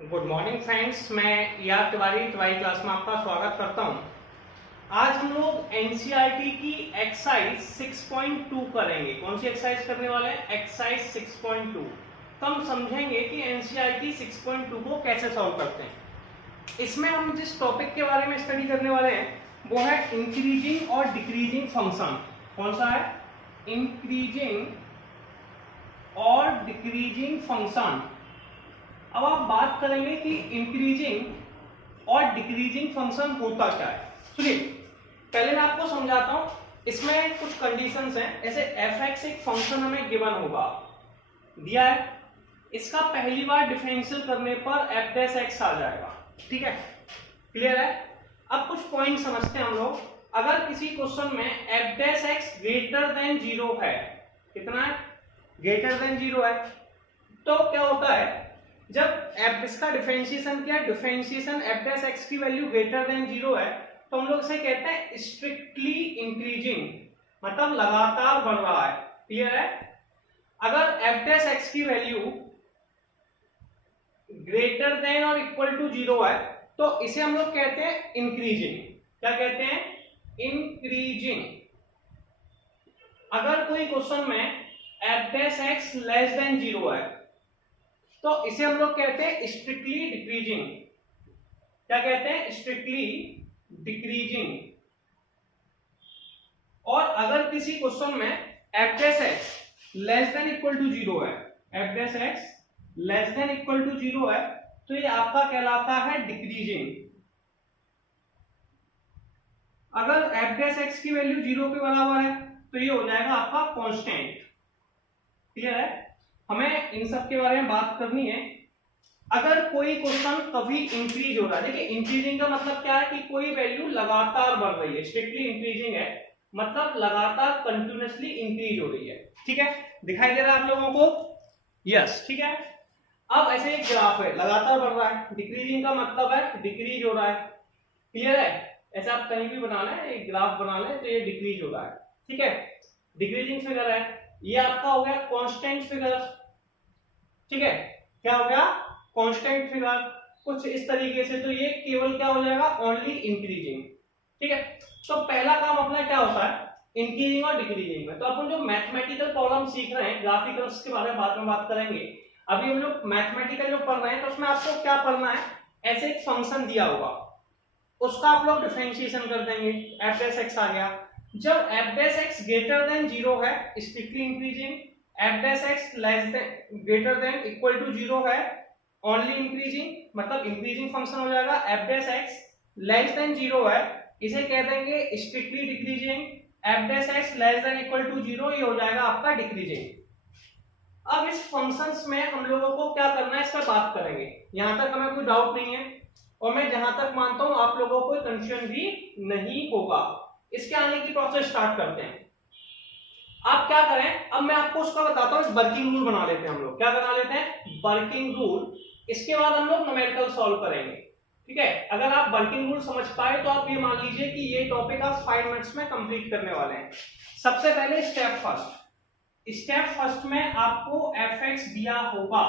Good morning friends, मैं यार Tiwari class में आपका स्वागत करता हूं। आज हम लोग एनसीईआरटी की एक्सरसाइज 6.2 करेंगे। कौन सी एक्सरसाइज करने वाले हैं? एक्सरसाइज 6.2। तो हम समझेंगे कि एनसीईआरटी 6.2 को कैसे सॉल्व करते हैं। इसमें हम जिस टॉपिक के बारे में स्टडी करने वाले हैं वो है इंक्रीजिंग और डिक्रीजिंग फंक्शन। कौन सा है? इंक्रीजिंग और डिक्रीजिंग फंक्शन। अब आप बात करेंगे कि इंक्रीजिंग और डिक्रीजिंग फंक्शन होता क्या है। सुनिए, पहले मैं आपको समझाता हूं। इसमें कुछ कंडीशंस हैं। ऐसे f(x) एक फंक्शन हमें गिवन होगा, दिया है। इसका पहली बार डिफरेंशियल करने पर f(x) आ जाएगा। ठीक है, क्लियर है? अब कुछ पॉइंट समझते हैं हम लोग। अगर किसी क्वेश्चन में f(x) ग्रेटर देन 0 है, कितना है? ग्रेटर देन 0 है, तो क्या होता है जब इसका डिफरेंशिएशन क्या है? डिफरेंशिएशन f(x) की वैल्यू ग्रेटर देन 0 है तो हम लोग इसे कहते हैं स्ट्रिक्टली इंक्रीजिंग, मतलब लगातार बढ़ रहा है। क्लियर है? अगर f(x) की वैल्यू ग्रेटर देन और इक्वल टू 0 है तो इसे हम लोग कहते हैं इंक्रीजिंग। क्या कहते हैं? इंक्रीजिंग। अगर कोई क्वेश्चन में f(x) लेस देन 0 है तो इसे हम लोग कहते हैं स्ट्रिक्टली डिक्रीजिंग। क्या कहते हैं? Strictly decreasing. और अगर किसी क्वेश्चन में f(x) less than equal to 0 है, f(x) less than equal to 0 है तो ये आपका कहलाता है डिक्रीजिंग। अगर f(x) की वैल्यू 0 के बराबर है तो ये हो जाएगा आपका कांस्टेंट। क्लियर है? हमें इन सब के बारे में बात करनी है। अगर कोई क्वेश्चन कभी इंक्रीज हो रहा है, देखिए इंक्रीजिंग का मतलब क्या है कि कोई वैल्यू लगातार बढ़ रही है। स्ट्रिक्टली इंक्रीजिंग है मतलब लगातार कंटिन्यूअसली इंक्रीज हो रही है। ठीक है, दिखाई दे रहा है आप लोगों को? यस, ठीक है। अब ऐसे एक ग्राफ है, लगातार बढ़ रहा है। डिक्रीजिंग का मतलब है डिक्रीज हो रहा है। क्लियर है? ऐसा आप कहीं भी बना लें, एक ग्राफ बना लें तो ये डिक्रीज हो रहा है। ठीक है, डिक्रीजिंग फिगर है। ये आपका हो गया कांस्टेंट फिगर। ठीक है, क्या हो गया? Constant figure. कुछ इस तरीके से, तो ये केवल क्या हो जाएगा? Only increasing. ठीक है, तो पहला काम अपना क्या होता है? इंक्रीजिंग और डिक्रीजिंग में। तो अपन जो मैथमेटिकल प्रॉब्लम सीख रहे हैं, ग्राफिकल्स के बारे में बाद में बात करेंगे। अभी हम लोग मैथमेटिकल जो पढ़ रहे हैं तो उसमें आपको क्या पढ़ना है? ऐसे एक फंक्शन दिया होगा, उसका आप लोग डिफरेंशिएशन कर देंगे। f(x) आ गया। जब f(x) ग्रेटर देन 0 है, strictly increasing. f(x) less than greater than equal to 0 है, ओनली इंक्रीजिंग, मतलब इंक्रीजिंग फंक्शन हो जाएगा। f(x) लेस देन 0 है, इसे कह देंगे strictly decreasing. f(x) less than equal to 0, ये हो जाएगा आपका डिक्रीजिंग। अब इस फंक्शंस में हम लोगों को क्या करना है, इस पर बात करेंगे। यहां तक हमें कोई डाउट नहीं है और मैं जहां तक मानता हूं आप लोगों को कंफ्यूजन भी नहीं होगा। इसके आने की प्रोसेस स्टार्ट करते हैं। आप क्या करें, अब मैं आपको उसका बताता हूं। वर्किंग रूल बना लेते हैं हम लोग। क्या बना लेते हैं? Working rule. इसके बाद हम लोग न्यूमेरिकल सॉल्व करेंगे। ठीक है, अगर आप वर्किंग रूल समझ पाए तो आप ये मान लीजिए कि ये टॉपिक आप 5 मिनट्स में कंप्लीट करने वाले हैं। सबसे पहले स्टेप फर्स्ट। स्टेप फर्स्ट में आपको f(x) दिया होगा।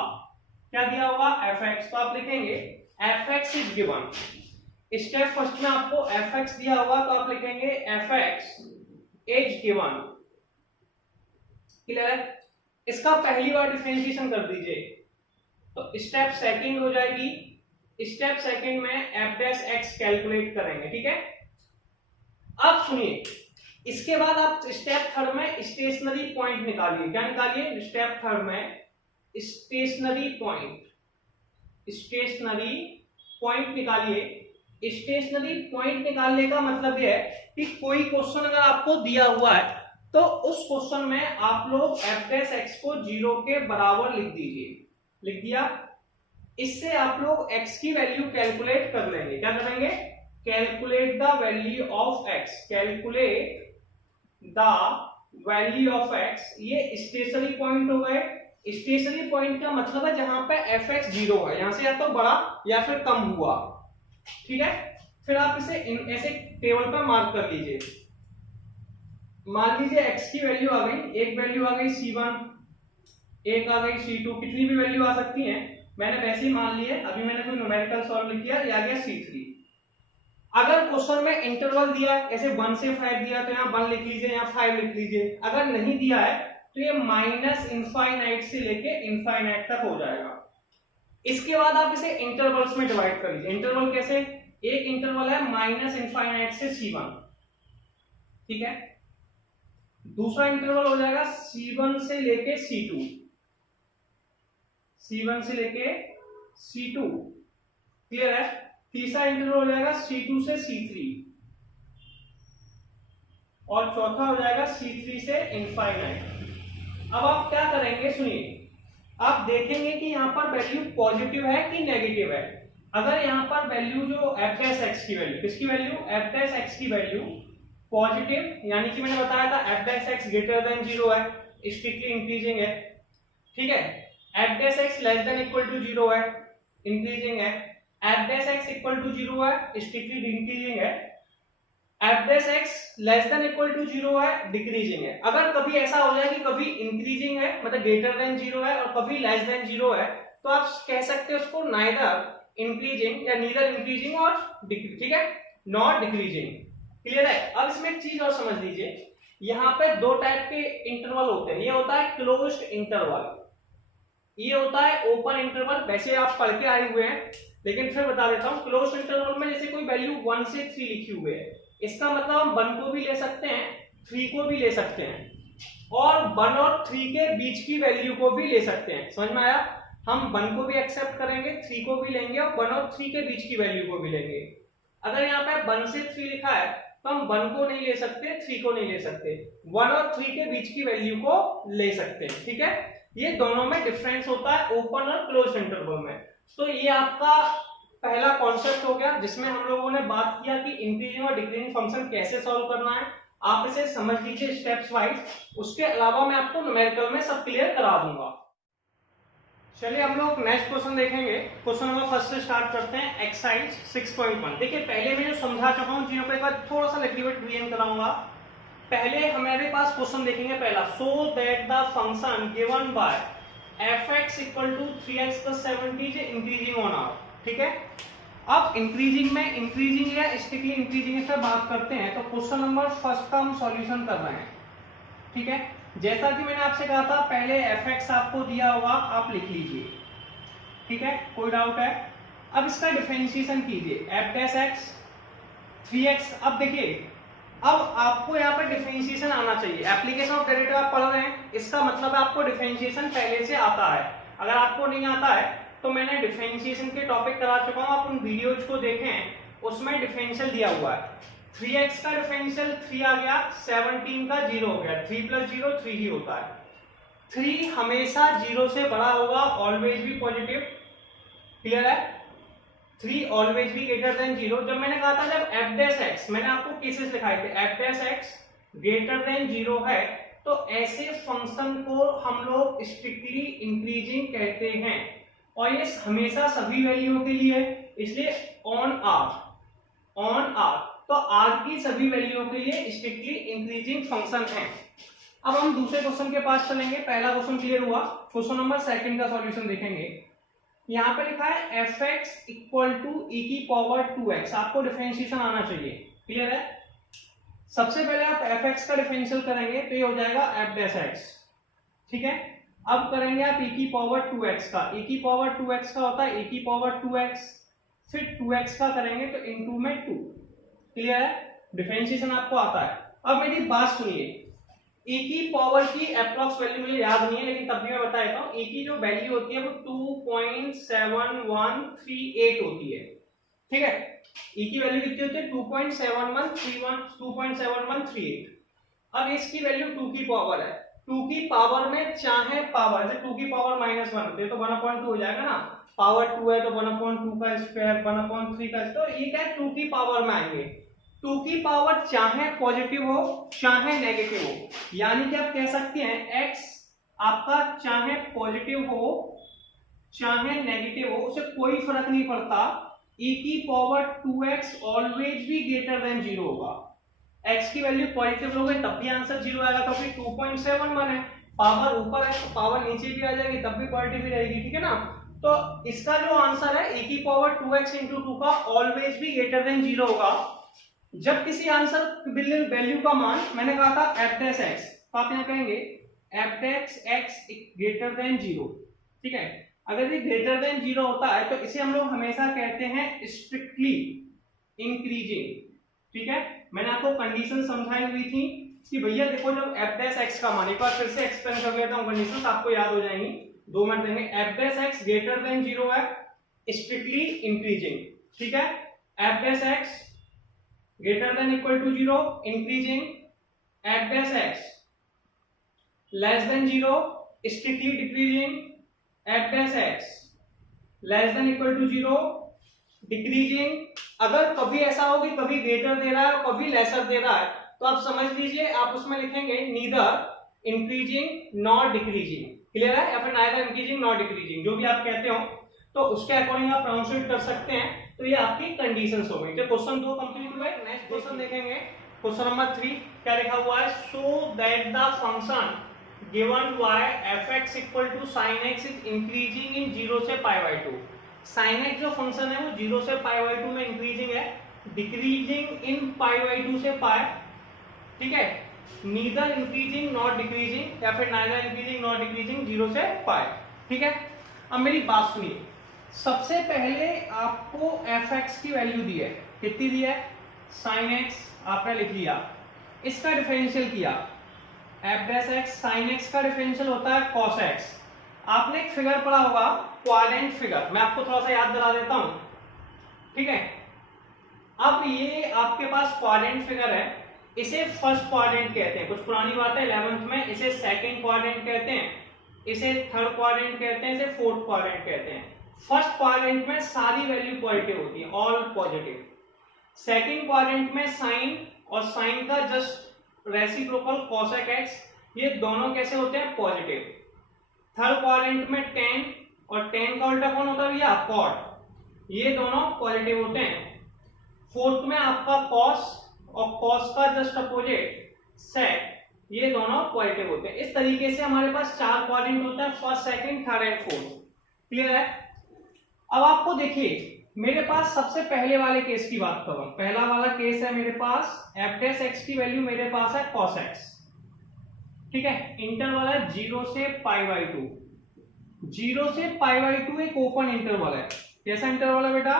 क्या दिया होगा? f(x). तो आप लिखेंगे f(x) is given. Step first में आपको f(x) दिया होगा तो आप लिखेंगे f(x) इज गिवन। क्लियर है? इसका पहली बार डिफरेंशिएशन कर दीजिए तो स्टेप सेकंड हो जाएगी। स्टेप सेकंड में f(x) कैलकुलेट करेंगे। ठीक है, अब सुनिए, इसके बाद आप स्टेप थर्ड में स्टेशनरी पॉइंट निकालिए। क्या निकालिए? स्टेप थर्ड में स्टेशनरी पॉइंट। स्टेशनरी पॉइंट निकालिए। स्टेशनरी पॉइंट निकालने का मतलब यह है कि कोई क्वेश्चन अगर आपको दिया हुआ है तो उस क्वेश्चन में आप लोग f(x) को 0 के बराबर लिख दीजिए। लिख दिया। इससे आप लोग x की वैल्यू कैलकुलेट कर लेंगे। क्या करेंगे? Calculate the value of x। Calculate the value of x। ये स्टेशनरी पॉइंट हो गए। स्टेशनरी पॉइंट का मतलब है जहां पे f(x) 0 है, यहां से या तो बड़ा या फिर कम हुआ। ठीक है, फिर आप इसे ऐसे टेबल पर मार्क कर लीजिए। मान लीजिए x की वैल्यू आ गई, एक वैल्यू आ गई c1, एक आ गई c2, कितनी भी वैल्यू आ सकती है। मैंने वैसे ही मान लिए, अभी मैंने कोई न्यूमेरिकल सॉल्व किया, ये आ गया C3। अगर क्वेश्चन में इंटरवल दिया है, ऐसे 1 से 5 दिया तो यहाँ 1 लिख लीजिए, यहाँ 5 लिख लीजिए। अगर नहीं दिया है तो ये माइनस इनफाइनाइट से लेके इनफाइनाइट तक हो जाएगा। इसके बाद आप इसे इंटरवल्स में डिवाइड कर लीजिए। इंटरवल कैसे, एक इंटरवल है माइनस इनफाइनाइट से C1, ठीक है। दूसरा इंटरवल हो जाएगा C1 से लेके C2, C1 से लेके C2, क्लियर है। तीसरा इंटरवल हो जाएगा C2 से C3 और चौथा हो जाएगा C3 से इनफाइनाइट। अब आप क्या करेंगे, सुनिए, आप देखेंगे कि यहाँ पर वैल्यू पॉजिटिव है कि नेगेटिव है। अगर यहाँ पर वैल्यू जो f' की वैल्यू, किसकी वैल्यू, f' की वैल्यू पॉजिटिव, यानी कि मैंने बताया था f' ग्रेटर देन 0 है, स्ट्रिक्टली इंक्रीजिंग है, ठीक है। f' less than equal to 0 है, इंक्रीजिंग है। f' इक्वल टू 0 है, स्ट्रिक्टली डिक्रीजिंग है। f' less than equal to 0 है, डिक्रीजिंग है। अगर कभी ऐसा हो जाए कि कभी इंक्रीजिंग है मतलब ग्रेटर देन 0 है और कभी लेस देन 0 है, तो आप कह सकते हो उसको नाइदर इंक्रीजिंग या नीदर इंक्रीजिंग और डिक्रीजिंग, ठीक है, नॉट डिक्रीजिंग, क्लियर है। अब इसमें एक चीज और समझ लीजिए, यहाँ पे दो टाइप के इंटरवल होते हैं। ये होता है क्लोज्ड इंटरवल, ये होता है ओपन इंटरवल। वैसे आप पढ़ के आए हुए हैं, लेकिन फिर बता देता हूँ। क्लोज्ड इंटरवल में जैसे कोई वैल्यू 1 से 3 लिखी हुई है, इसका मतलब हम 1 को भी ले सकते हैं, 3 को भी ले सकते हैं, और 1 और 3 के बीच की वैल्यू को भी ले सकते हैं। समझ में आया, हम 1 को भी एक्सेप्ट करेंगे, 3 को भी लेंगे और 1 और 3 के बीच की वैल्यू को भी लेंगे। अगर यहाँ पे 1 से 3 लिखा है तो हम 1 को नहीं ले सकते, 3 को नहीं ले सकते, 1 और 3 के बीच की वैल्यू को ले सकते हैं, ठीक है। ये दोनों में डिफरेंस होता है ओपन और क्लोज्ड इंटरवल में। तो ये आपका पहला कॉन्सेप्ट हो गया, जिसमें हम लोगों ने बात किया कि इंक्रीजिंग और डिक्रीजिंग फंक्शन कैसे सॉल्व करना है। आप इसे समझ लीजिए स्टेप्स वाइज, उसके अलावा मैं आपको न्यूमेरिकल में सब क्लियर करा दूंगा। चलिए हम लोग नेक्स्ट क्वेश्चन देखेंगे। क्वेश्चन नंबर फर्स्ट से स्टार्ट करते हैं, एक्सरसाइज 6.1। देखिए पहले मैं जो समझा चुका हूँ चीजों को एक बार थोड़ा सा रिवीजन कराऊंगा। पहले हमारे पास क्वेश्चन देखेंगे पहला, so that the function given by f(x) equal to 3x + 70 is increasing on R, ठीक है। अब इंक्रीजिंग में इंक्रीजिंग या स्ट्रिक्टली इंक्रीजिंग से बात करते हैं, तो क्वेश्चन नंबर फर्स्ट का हम सॉल्यूशन कर रहे हैं, ठीक है। जैसा कि मैंने आपसे कहा था, पहले f(x) आपको दिया होगा, आप लिख लीजिए, ठीक है, कोई डाउट है। अब इसका डिफरेंशिएशन कीजिए, f'(x) 3x। अब देखिए, अब आपको यहाँ पर डिफरेंशिएशन आना चाहिए। एप्लीकेशन ऑफ डेरिवेटिव आप पढ़ रहे हैं, इसका मतलब है आपको डिफरेंशिएशन पहले से आता है। अगर आपको नहीं आता है तो मैंने डिफरेंशिएशन के टॉपिक करा चुका हूँ, आप उन वीडियोज को देखें, उसमें डिफरेंशियल दिया हुआ है। 3x का डिफरेंशियल 3 आ गया, 17 का 0 हो गया, 3 + 0 3 ही होता है। 3 हमेशा 0 से बड़ा होगा, ऑलवेज भी पॉजिटिव, क्लियर है। 3 ऑलवेज भी ग्रेटर देन 0। जब मैंने कहा था जब f'(x) मैंने आपको केसेस लिखाए थे, f'(x) ग्रेटर देन 0 है, तो ऐसे फंक्शन को हम लोग स्ट्रिक्टली इंक्रीजिंग कहते हैं, और ये हमेशा सभी वैल्यूओं के लिए है, इसलिए ऑन आर तो आर की सभी वैल्यूओं के लिए स्ट्रिक्टली इंक्रीजिंग फंक्शन है। अब हम दूसरे क्वेश्चन के पास चलेंगे। पहला क्वेश्चन क्लियर हुआ, क्वेश्चन नंबर सेकंड का सॉल्यूशन देखेंगे। यहाँ पे लिखा है f(x) इक्वल टू e⁻²x। आपको डिफरेंशिएशन आना चाहिए, क्लियर है। सबसे पहले आप f(x) का डिफरेंशियल करेंगे तो ये हो जाएगा f'(x), ठीक है। अब करेंगे आप e⁻²x का, e⁻²x का होता है e⁻²x, फिर 2x का करेंगे तो इनटू में 2, क्लियर है। डिफरेंशिएशन आपको आता है। अब मेरी बात सुनिए, e की पावर की अप्रॉक्स वैल्यू मुझे याद नहीं है, लेकिन तब भी मैं बता देता हूँ। e की जो वैल्यू होती है वो 2.7138 होती है, ठीक है। e की वैल्यू कितनी होती है, 2.7138। अब इसकी वैल्यू 2 की पावर है, 2 की पावर में चाहे पावर, जैसे 2 की पावर -1 होती है तो 1/2 हो जाएगा ना, पावर 2 है तो 1/2 का स्क्वायर, 1/3 का, तो ये क्या 2 की पावर में आएंगे। 2 की पावर चाहे पॉजिटिव हो चाहे नेगेटिव हो, यानी कि आप कह सकते हैं x आपका चाहे पॉजिटिव हो चाहे नेगेटिव हो, उसे कोई फर्क नहीं पड़ता, e⁻²x ऑलवेज भी ग्रेटर देन 0 होगा। x की वैल्यू पॉजिटिव लोगे तब भी आंसर 0 आएगा, तो फिर 2.71 है, पावर ऊपर है तो पावर नीचे भी आ जाएगी तब भी पॉजिटिव ही रहेगी, ठीक है ना। तो इसका जो आंसर है e की पावर 2x इंटू 2 का ऑलवेज भी ग्रेटर देन 0 होगा जब किसी आंसर वैल्यू का मान, मैंने कहा था एफ डैश एक्स, तो आप यहाँ कहेंगे F dash x greater than 0, ठीक है। अगर ये ग्रेटर देन 0 होता है तो इसे हम लोग हमेशा कहते हैं स्ट्रिक्टली इंक्रीजिंग, ठीक है। मैंने आपको कंडीशन समझाई हुई थी कि भैया देखो जब एफ डैश एक्स का मान, एक बार फिर से एक्सप्लेन कर लेता हूँ, कंडीशन आपको याद हो जाएंगी, 2 मिनट देंगे। F dash x greater than 0 है, स्ट्रिक्टली इंक्रीजिंग, ठीक है। F dash x greater than equal to 0 increasing, f dash x less than 0 strictly decreasing, f dash x less than equal to 0 decreasing। अगर कभी ऐसा हो कि कभी ग्रेटर दे रहा है और कभी लेसर दे रहा है तो आप समझ लीजिए, आप उसमें लिखेंगे neither increasing not decreasing, clear है, या फिर नाइदर इंक्रीजिंग नॉट डिक्रीजिंग, जो भी आप कहते हो तो उसके अकॉर्डिंग आप प्रोनाउंस कर सकते हैं। तो ये आपकी कंडीशंस हो गई। तो क्वेश्चन 2 कंप्लीट हुआ है। नेक्स्ट क्वेश्चन देखेंगे, क्वेश्चन नंबर 3 क्या लिखा हुआ है, so that the function given y f(x) equal to sin x is increasing in 0 से π/2। sin x जो फंक्शन है वो 0 से π/2 में इंक्रीजिंग है, डिक्रीजिंग इन π/2 से π, ठीक है, नीदर इंक्रीजिंग नॉट डिक्रीजिंग, या फिर नाइदर इंक्रीजिंग नॉट डिक्रीजिंग 0 से π, ठीक है। अब मेरी बात सुनिए, सबसे पहले आपको f(x) की वैल्यू दी है, कितनी दी है, sin x आपने लिख लिया, इसका डिफरेंशियल किया, f dash x sin x का डिफरेंशियल होता है cos x। आपने एक फिगर पढ़ा होगा क्वाड्रेंट फिगर, मैं आपको थोड़ा सा याद दिला देता हूं, ठीक है। अब ये आपके पास क्वाड्रेंट फिगर है, इसे फर्स्ट क्वाड्रेंट कहते हैं, कुछ पुरानी बात है 11th में, इसे सेकंड क्वाड्रेंट कहते हैं, इसे थर्ड क्वाड्रेंट कहते हैं, इसे फोर्थ क्वाड्रेंट कहते हैं। फर्स्ट क्वाड्रेंट में सारी वैल्यू पॉजिटिव होती है, ऑल पॉजिटिव। सेकंड क्वाड्रेंट में साइन और साइन का जस्ट रेसिप्रोकल cosec x, ये दोनों कैसे होते हैं, पॉजिटिव। थर्ड क्वाड्रेंट में tan, और tan का उल्टा कौन होता है भैया, cot, ये दोनों पॉजिटिव होते हैं। फोर्थ में आपका cos और cos का जस्ट अपोजिट sec, ये दोनों पॉजिटिव होते हैं। इस तरीके से हमारे पास 4 क्वाड्रेंट होता है, first, second, third and fourth, clear है। अब आपको देखिए, मेरे पास सबसे पहले वाले केस की बात करूं, पहला वाला केस है मेरे पास f डैश x की वैल्यू मेरे पास है cos x, ठीक है, इंटरवल है 0 से π/2। 0 से π/2 एक ओपन इंटरवल है, कैसा इंटरवल है बेटा,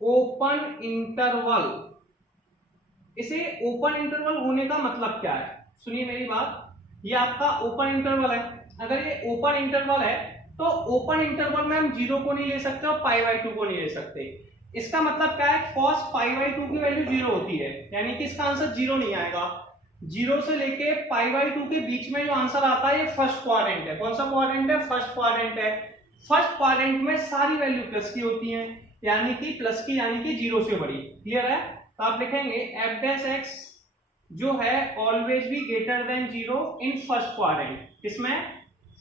ओपन इंटरवल। इसे ओपन इंटरवल होने का मतलब क्या है, सुनिए मेरी बात, ये आपका ओपन इंटरवल है। अगर ये ओपन इंटरवल है तो ओपन इंटरवल में हम 0 को नहीं ले सकते और π/2 को नहीं ले सकते। इसका मतलब क्या है, cos π/2 की वैल्यू 0 होती है, यानी कि इसका आंसर 0 नहीं आएगा। 0 से लेके π/2 के बीच में जो आंसर आता है ये फर्स्ट क्वाड्रेंट है। कौन सा क्वाड्रेंट है, फर्स्ट क्वाड्रेंट है। फर्स्ट क्वाड्रेंट में सारी वैल्यू प्लस की होती हैं, यानी कि प्लस की, यानी कि 0 से बड़ी, क्लियर है। तो आप लिखेंगे f डैश x जो है ऑलवेज भी greater than 0 in first quadrant, किसमें,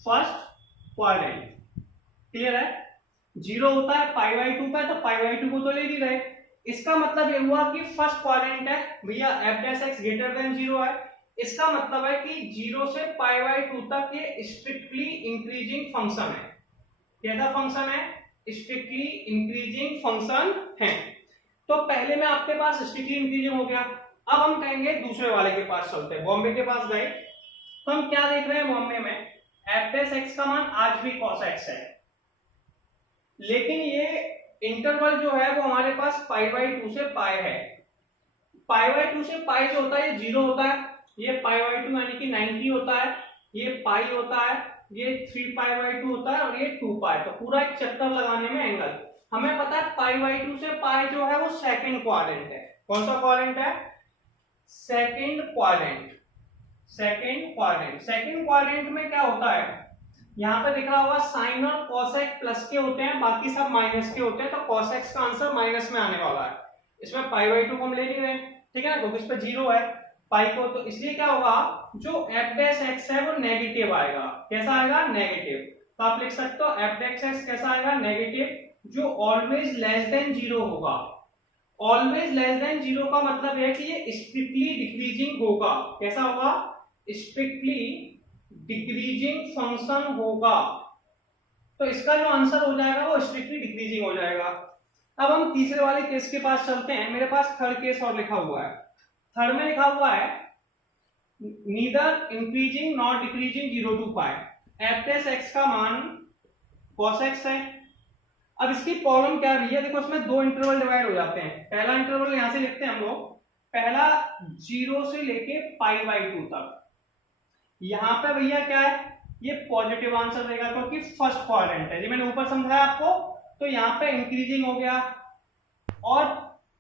फर्स्ट क्वाड्रेंट, क्लियर है। 0 होता है π/2 का, तो π/2 को तो ले नहीं रहे, इसका मतलब ये हुआ कि फर्स्ट क्वाड्रेंट है भैया, f dash x greater than 0 है, इसका मतलब है कि 0 से π/2 तक ये स्ट्रिक्टली इंक्रीजिंग फंक्शन है। कैसा फंक्शन है, स्ट्रिक्टली इंक्रीजिंग फंक्शन है। तो पहले में आपके पास स्ट्रिक्टली इंक्रीजिंग हो गया। अब हम कहेंगे दूसरे वाले के पास चलते हैं, बॉम्बे के पास गए तो हम क्या देख रहे हैं, बॉम्बे में f डैश x का मान आज भी cos x है, लेकिन ये इंटरवल जो है वो हमारे पास π/2 से π है। π/2 से π जो होता है ये 0 होता है, ये π/2 यानी कि 90 होता है, ये π होता है, ये 3π/2 होता है, और ये 2π। तो पूरा एक चक्कर लगाने में एंगल, हमें पता है π/2 से π जो है वो सेकंड क्वाड्रेंट है। कौन सा क्वाड्रेंट है, second quadrant. Second quadrant, second quadrant में क्या होता है, यहाँ पे दिख रहा होगा साइन और कॉसेक प्लस के होते हैं, बाकी सब माइनस के होते हैं, तो कॉसेक्स का आंसर माइनस में आने वाला है। इसमें π/2 को हम ले नहीं रहे, ठीक है ना, क्योंकि इस पे 0 है पाई को, तो इसलिए क्या होगा, जो f डैश x है वो नेगेटिव आएगा। कैसा आएगा, नेगेटिव। तो आप लिख सकते हो f डैश x कैसा आएगा, नेगेटिव, जो ऑलवेज लेस देन 0 होगा। ऑलवेज लेस देन 0 का मतलब है कि ये स्ट्रिक्टली डिक्रीजिंग होगा। कैसा होगा, स्ट्रिक्टली डिक्रीजिंग फंक्शन होगा, तो इसका जो आंसर हो जाएगा वो स्ट्रिक्टली डिक्रीजिंग हो जाएगा। अब हम तीसरे वाले केस के पास चलते हैं। मेरे पास थर्ड केस और लिखा हुआ है। थर्ड में लिखा हुआ है neither increasing not decreasing 0 to pi, F x का मान cos x है। अब इसकी प्रॉब्लम क्या रही है, देखो इसमें दो इंटरवल डिवाइड हो जाते हैं। पहला इंटरवल यहां से लिखते हैं हम लोग, पहला 0 से लेके π/2 तक। यहां पे भैया क्या है, ये पॉजिटिव आंसर देगा क्योंकि फर्स्ट क्वाड्रेंट है, जी मैंने ऊपर समझाया आपको। तो यहाँ पे इंक्रीजिंग हो गया। और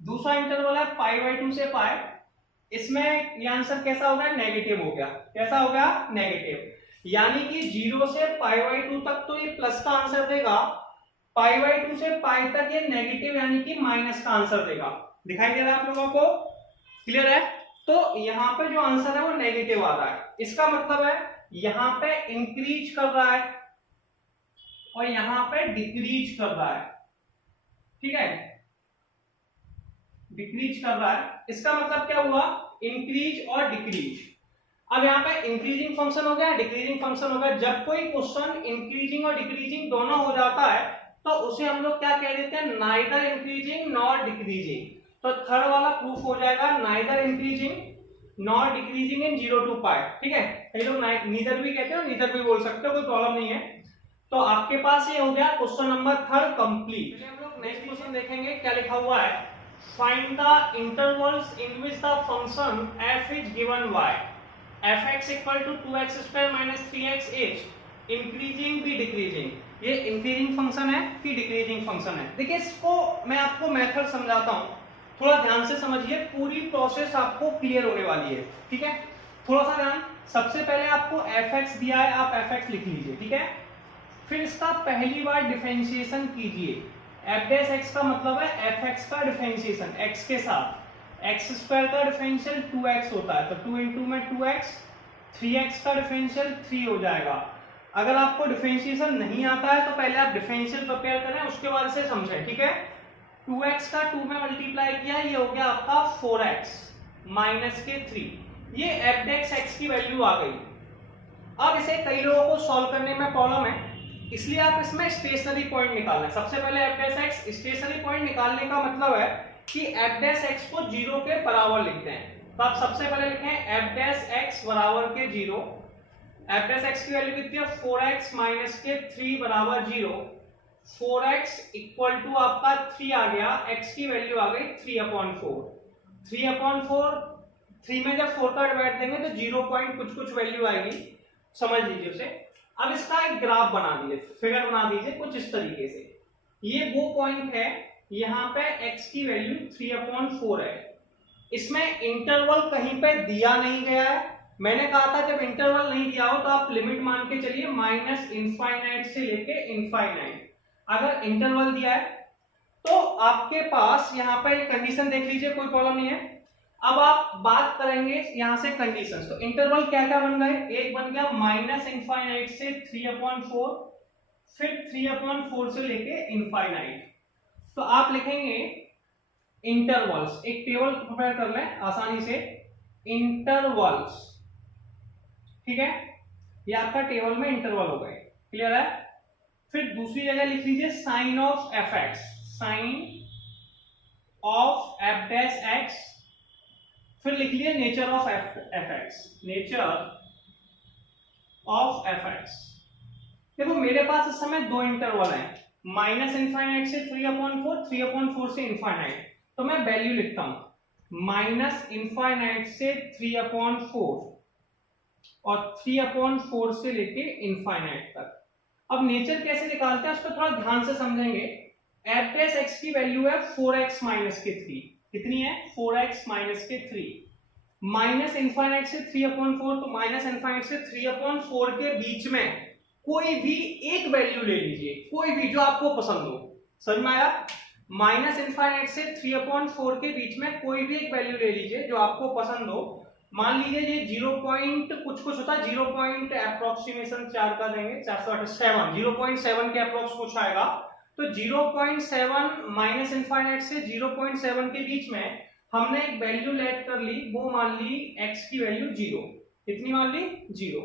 दूसरा इंटरवल है π/2 से π, इसमें ये आंसर कैसा हो गया, नेगेटिव हो गया। कैसा हो गया, नेगेटिव। यानी कि 0 से π/2 तक तो ये प्लस का आंसर देगा, π/2 से π तक ये नेगेटिव यानी कि माइनस का आंसर देगा। दिखाई दे रहा है आप लोगों को, क्लियर है? तो यहाँ पे जो आंसर है वो नेगेटिव आ रहा है। इसका मतलब है यहाँ पे इंक्रीज कर रहा है और यहाँ पे डिक्रीज कर रहा है, ठीक है, डिक्रीज कर रहा है। इसका मतलब क्या हुआ, इंक्रीज और डिक्रीज। अब यहाँ पे इंक्रीजिंग फंक्शन हो गया, डिक्रीजिंग फंक्शन हो गया। जब कोई क्वेश्चन इंक्रीजिंग और डिक्रीजिंग दोनों हो जाता है तो उसे हम लोग क्या कह देते हैं, नाइदर इंक्रीजिंग नॉट डिक्रीजिंग। तो थर्ड वाला प्रूफ हो जाएगा neither increasing not decreasing in 0 to पाई, ठीक है। कई लोग नीदर भी कहते हो, नीदर भी बोल सकते हो, कोई प्रॉब्लम नहीं है। तो आपके पास ये हो गया क्वेश्चन नंबर थर्ड कंप्लीट। हम लोग नेक्स्ट क्वेश्चन देखेंगे, क्या लिखा हुआ है, find the intervals in which the function f is given y, fx equal to 2x square minus 3x is increasing भी डिक्रीजिंग। ये इंक्रीजिंग फंक्शन है कि डिक्रीजिंग फंक्शन है। देखिए इसको मैं आपको मेथड समझाता हूं, थोड़ा ध्यान से समझिए, पूरी प्रोसेस आपको क्लियर होने वाली है, ठीक है। थोड़ा सा ध्यान, सबसे पहले आपको fx दिया है, आप fx लिख लीजिए, ठीक है। फिर इसका पहली बार डिफरेंशिएशन कीजिए। f' का मतलब है fx का डिफरेंशिएशन x के साथ। x स्क्वायर का डिफरेंशियल 2x होता है, तो 2 इंटू में 2x, 3x का डिफरेंशियल 3 हो जाएगा। अगर आपको डिफरेंशिएशन नहीं आता है तो पहले आप डिफरेंशियल प्रिपेयर करें, उसके बाद से समझें, ठीक है। 2x का 2 में मल्टीप्लाई किया, ये हो गया आपका 4x माइनस के 3। ये f' की वैल्यू आ गई। अब इसे कई लोगों को सॉल्व करने में प्रॉब्लम है, इसलिए आप इसमें स्टेशनरी पॉइंट निकालना है। सबसे पहले f' स्टेशनरी पॉइंट निकालने का मतलब है कि f' को 0 के बराबर लिखते हैं। तो आप सबसे पहले लिखें f' बराबर के 0। f' की वैल्यू कितनी है, 4x माइनस के 3 बराबर 0। 4x इक्वल टू आपका 3 आ गया, x की वैल्यू आ गई 3/4। 3/4, 3 में जब 4 का डिवाइड देंगे तो 0 पॉइंट कुछ कुछ वैल्यू आएगी, समझ लीजिए उसे। अब इसका एक ग्राफ बना दीजिए, फिगर बना दीजिए कुछ इस तरीके से। ये वो पॉइंट है, यहाँ पे x की वैल्यू 3/4 है। इसमें इंटरवल कहीं पे दिया नहीं गया है। मैंने कहा था जब इंटरवल नहीं दिया हो तो आप लिमिट मान के चलिए माइनस इनफाइनाइट से लेके इनफाइनाइट। अगर इंटरवल दिया है तो आपके पास यहाँ पर एक कंडीशन देख लीजिए, कोई प्रॉब्लम नहीं है। अब आप बात करेंगे यहां से कंडीशंस, तो इंटरवल क्या क्या बन गए, एक बन गया माइनस इनफाइनाइट से 3/4, फिर 3/4 से लेके इनफाइनाइट। तो आप लिखेंगे इंटरवल्स, एक टेबल प्रिपेयर कर लें आसानी से, इंटरवल्स, ठीक है। ये आपका टेबल में इंटरवल हो गए, क्लियर है। फिर दूसरी जगह लिख लीजिए sign of fx, sign of f', फिर लिख लिए nature of fx, nature of fx। देखो मेरे पास इस समय दो इंटरवल हैं, माइनस इनफाइनाइट से 3/4, 3/4 से इनफाइनाइट। तो मैं वैल्यू लिखता हूं माइनस इनफाइनाइट से 3/4 और 3/4 से लेके इनफाइनाइट तक। अब नेचर कैसे निकालते हैं उसको थोड़ा ध्यान से समझेंगे। f' की वैल्यू है 4x माइनस के 3, कितनी है, 4x माइनस के 3। माइनस इनफाइनाइट से 3/4, तो माइनस इनफाइनाइट से 3/4 के बीच में कोई भी एक वैल्यू ले लीजिए, कोई भी जो आपको पसंद हो, समझ में आया। माइनस इनफाइनाइट से 3/4 के बीच में कोई भी एक वैल्यू ले लीजिए जो आपको पसंद हो। मान लीजिए ये 0 पॉइंट कुछ कुछ होता है, 0 पॉइंट अप्रोक्सीमेशन 4 का देंगे, 407, 0.7 के अप्रोक्स कुछ आएगा। तो 0.7 माइनस इनफाइनाइट से 0.7 के बीच में हमने एक वैल्यू लेट कर ली, वो मान ली x की वैल्यू 0। कितनी मान ली, 0।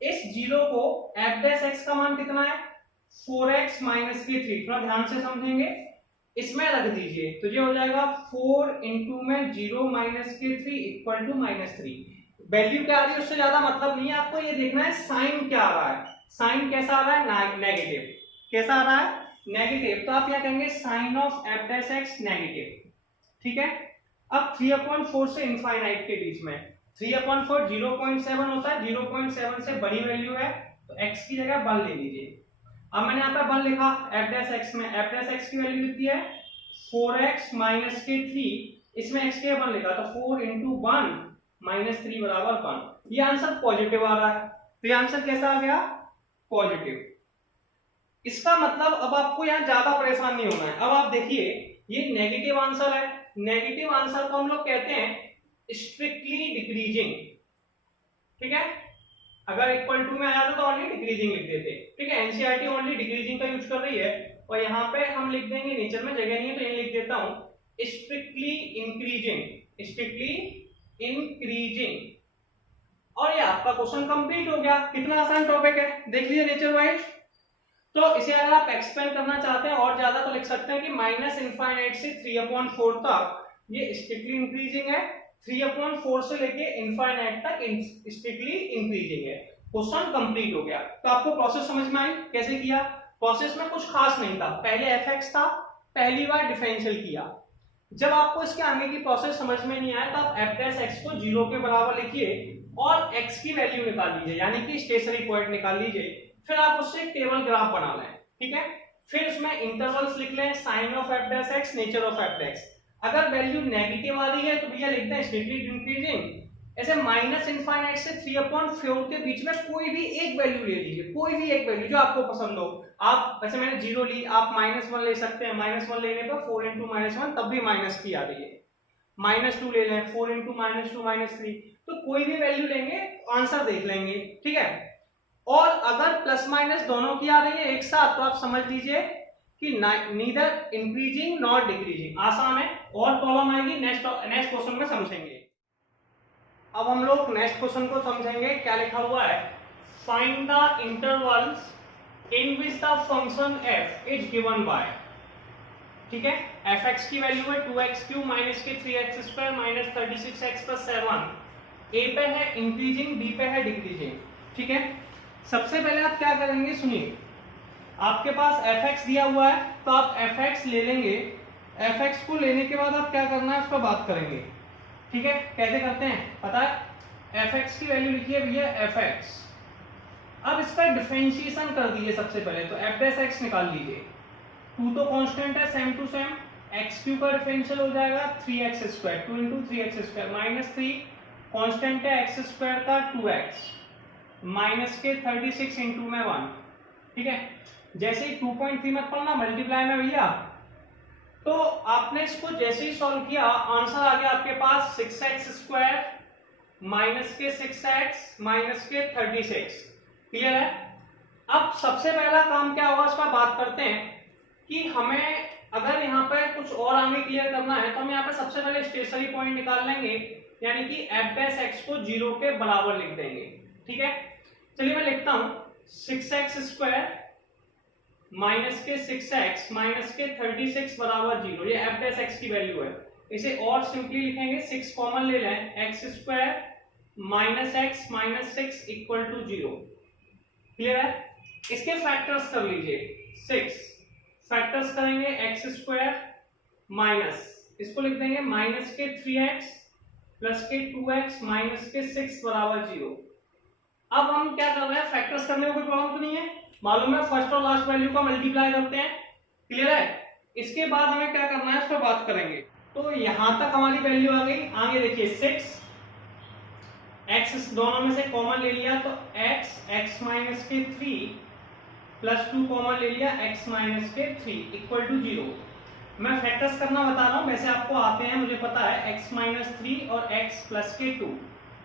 इस 0 को f' का मान कितना है, 4x माइनस के 3, थोड़ा ध्यान से समझेंगे, इसमें रख दीजिए तो ये हो जाएगा 4 इंटू में 0 माइनस के 3 इक्वल टू -3। वैल्यू क्या आ रही है उससे ज्यादा मतलब नहीं है, आपको ये देखना है साइन क्या आ रहा है। साइन कैसा आ रहा है? नेगेटिव। कैसा आ रहा है? नेगेटिव। तो आप क्या कहेंगे? Sign of F dash x negative. ठीक है। अब 3/4 से इनफाइनाइट के बीच में 3/4 0.7 होता है, 0.7 से बड़ी वैल्यू है तो x की जगह 1 ले लीजिए। अब मैंने यहाँ पे 1 लिखा एफ डैश एक्स में, एफ डैश एक्स की वैल्यू कितनी है? 4x माइनस के 3, इसमें x के 1 लिखा तो 4 इंटू 1 -3 बराबर 1। ये आंसर पॉजिटिव आ रहा है, तो ये आंसर कैसा आ गया? पॉजिटिव। इसका मतलब अब आपको यहाँ ज्यादा परेशान नहीं होना है। अब आप देखिए ये नेगेटिव आंसर है, नेगेटिव आंसर को हम लोग कहते हैं स्ट्रिक्टली डिक्रीजिंग। ठीक है, अगर इक्वल टू में आया था तो ओनली डिक्रीजिंग लिख देते। ठीक है, एनसीईआरटी ओनली डिक्रीजिंग का यूज कर रही है और यहाँ पे हम लिख देंगे, नेचर में जगह नहीं है तो ये लिख देता हूं स्ट्रिक्टली इंक्रीजिंग, स्ट्रिक्टली इंक्रीजिंग। और ये आपका क्वेश्चन कंप्लीट हो गया। कितना आसान टॉपिक है, देख लीजिए नेचर वाइज। तो इसे अगर आप एक्सपेंड करना चाहते हैं और ज्यादा तो लिख सकते हैं कि -∞ से 3/4 तक ये स्ट्रिक्टली इंक्रीजिंग है, 3/4 से लेके इनफाइनाइट तक स्ट्रिक्टली इंक्रीजिंग है। क्वेश्चन कंप्लीट हो गया। तो आपको प्रोसेस समझ में आई कैसे किया? प्रोसेस में कुछ खास नहीं था, पहले एफ था, पहली बार डिफरेंशियल किया। जब आपको इसके आगे की प्रोसेस समझ में नहीं आया तो आप एफ डैश एक्स को 0 के बराबर लिखिए और x की वैल्यू निकाल लीजिए, यानी कि स्टेशनरी पॉइंट निकाल लीजिए। फिर आप उससे एक टेबल ग्राफ बना लें। ठीक है, फिर उसमें इंटरवल्स लिख लें, sign of F dash x, nature of F dash. अगर वैल्यू नेगेटिव आ रही है तो भैया लिखते हैं स्ट्रिक्टली इंक्रीजिंग। ऐसे -∞ से 3/4 के बीच में कोई भी एक वैल्यू ले लीजिए, कोई भी एक वैल्यू जो आपको पसंद हो। आप वैसे मैंने 0 ली, आप -1 ले सकते हैं, -1 लेने पर 4 इंटू -1 तब भी माइनस की आ रही है, -2 ले लें, 4 इंटू -2 -3, तो कोई भी वैल्यू लेंगे आंसर देख लेंगे। ठीक है, और अगर प्लस माइनस दोनों की आ रही है एक साथ तो आप समझ लीजिए कि नीदर इंक्रीजिंग नॉट डिक्रीजिंग। आसान है। और प्रॉब्लम आएगी नेक्स्ट क्वेश्चन में समझेंगे। अब हम लोग नेक्स्ट क्वेश्चन को समझेंगे। क्या लिखा हुआ है? Find the intervals in which the function f is given by. ठीक है, fx की वैल्यू है 2x³ माइनस के 3x² माइनस 36x + 7। a पे है इंक्रीजिंग, b पे है डिक्रीजिंग। ठीक है, सबसे पहले आप क्या करेंगे, सुनिए। आपके पास fx दिया हुआ है तो आप fx ले लेंगे। fx को लेने के बाद आप क्या करना है उस पर बात करेंगे। ठीक है, कैसे करते हैं पता है? fx की वैल्यू लिखिए भैया fx। अब इसका डिफरेंशिएशन कर दीजिए सबसे पहले, तो f डैश x निकाल लीजिए। 2 तो कांस्टेंट है, सेम टू सेम, x³ का डिफरेंशियल हो जाएगा 3x², 2 इंटू 3x² -3 कांस्टेंट है x² का 2x माइनस के 36 इंटू में 1। ठीक है, जैसे ही 2.3 मत पढ़ना, मल्टीप्लाई में भैया। तो आपने इसको जैसे ही सॉल्व किया आंसर आ गया आपके पास 6x² माइनस के 6x माइनस के 36। क्लियर है? अब सबसे पहला काम क्या होगा, इस पर बात करते हैं कि हमें अगर यहाँ पे कुछ और आगे क्लियर करना है तो हम यहाँ पे सबसे पहले स्टेशनरी पॉइंट निकाल लेंगे, यानी कि एफ डैश एक्स को 0 के बराबर लिख देंगे। ठीक है, चलिए मैं लिखता हूं 6x² माइनस के 6x माइनस के 36 बराबर 0। ये एफ डैश एक्स की वैल्यू है। इसे और सिंपली लिखेंगे, 6 कॉमन ले लें, x² minus x minus 6 equal to 0। Clear है? इसके फैक्टर्स कर लीजिए, 6 फैक्टर्स करेंगे x² माइनस, इसको लिख देंगे माइनस के 3x प्लस के 2x माइनस के 6 बराबर 0। अब हम क्या कर रहे हैं, फैक्टर्स करने में कोई प्रॉब्लम तो नहीं है, मालूम है फर्स्ट और लास्ट वैल्यू का मल्टीप्लाई करते हैं। क्लियर है? इसके बाद हमें क्या करना है, इस पर बात करेंगे। तो यहां तक हमारी वैल्यू आ गई। आगे देखिए 6 x दोनों में से कॉमन ले लिया तो x माइनस के 3 प्लस 2 कॉमन ले लिया x माइनस के 3 इक्वल टू 0। मैं फैक्टर्स करना बता रहा हूं, वैसे आपको आते हैं मुझे पता है, x माइनस 3 और x प्लस के 2।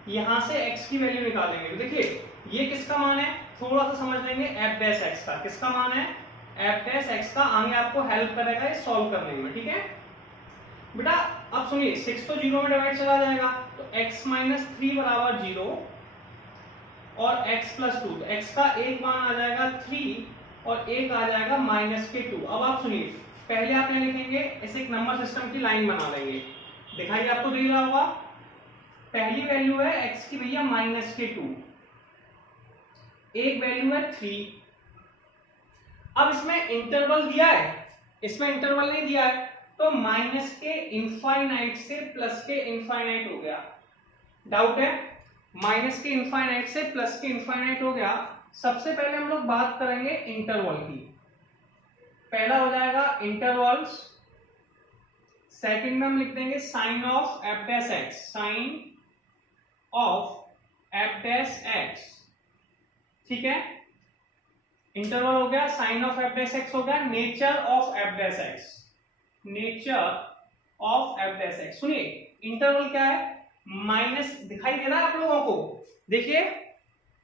यहां से x की वैल्यू निकालेंगे। तो देखिए ये किसका मान है, थोड़ा सा समझ लेंगे, एफ डैश एक्स का। किसका मान है? एफ डैश एक्स का। आगे आपको हेल्प करेगा ये सॉल्व करने में। ठीक है बेटा, अब सुनिए 6 तो 0 में डिवाइड चला जाएगा तो x माइनस 3 बराबर 0 और x प्लस 2, तो x का एक मान आ जाएगा 3 और एक आ जाएगा -2। अब आप सुनिए, पहले आप क्या लिखेंगे, ऐसे एक नंबर सिस्टम की लाइन बना लेंगे, दिखाई आपको दे रहा होगा। पहली वैल्यू है x की भैया -2, एक वैल्यू है 3। अब इसमें इंटरवल दिया है, इसमें इंटरवल नहीं दिया है, तो माइनस के इनफाइनाइट से प्लस के इनफाइनाइट हो गया। डाउट है? माइनस के इनफाइनाइट से प्लस के इनफाइनाइट हो गया। सबसे पहले हम लोग बात करेंगे इंटरवल की। पहला हो जाएगा इंटरवल्स, सेकंड में हम लिख देंगे sign of F dash x, sign of F dash x. ठीक है, इंटरवल हो गया, sign of F dash x हो गया, nature of F dash x, nature of F dash x. सुनिए, इंटरवल क्या है, माइनस दिखाई दे रहा है आप लोगों को, देखिए,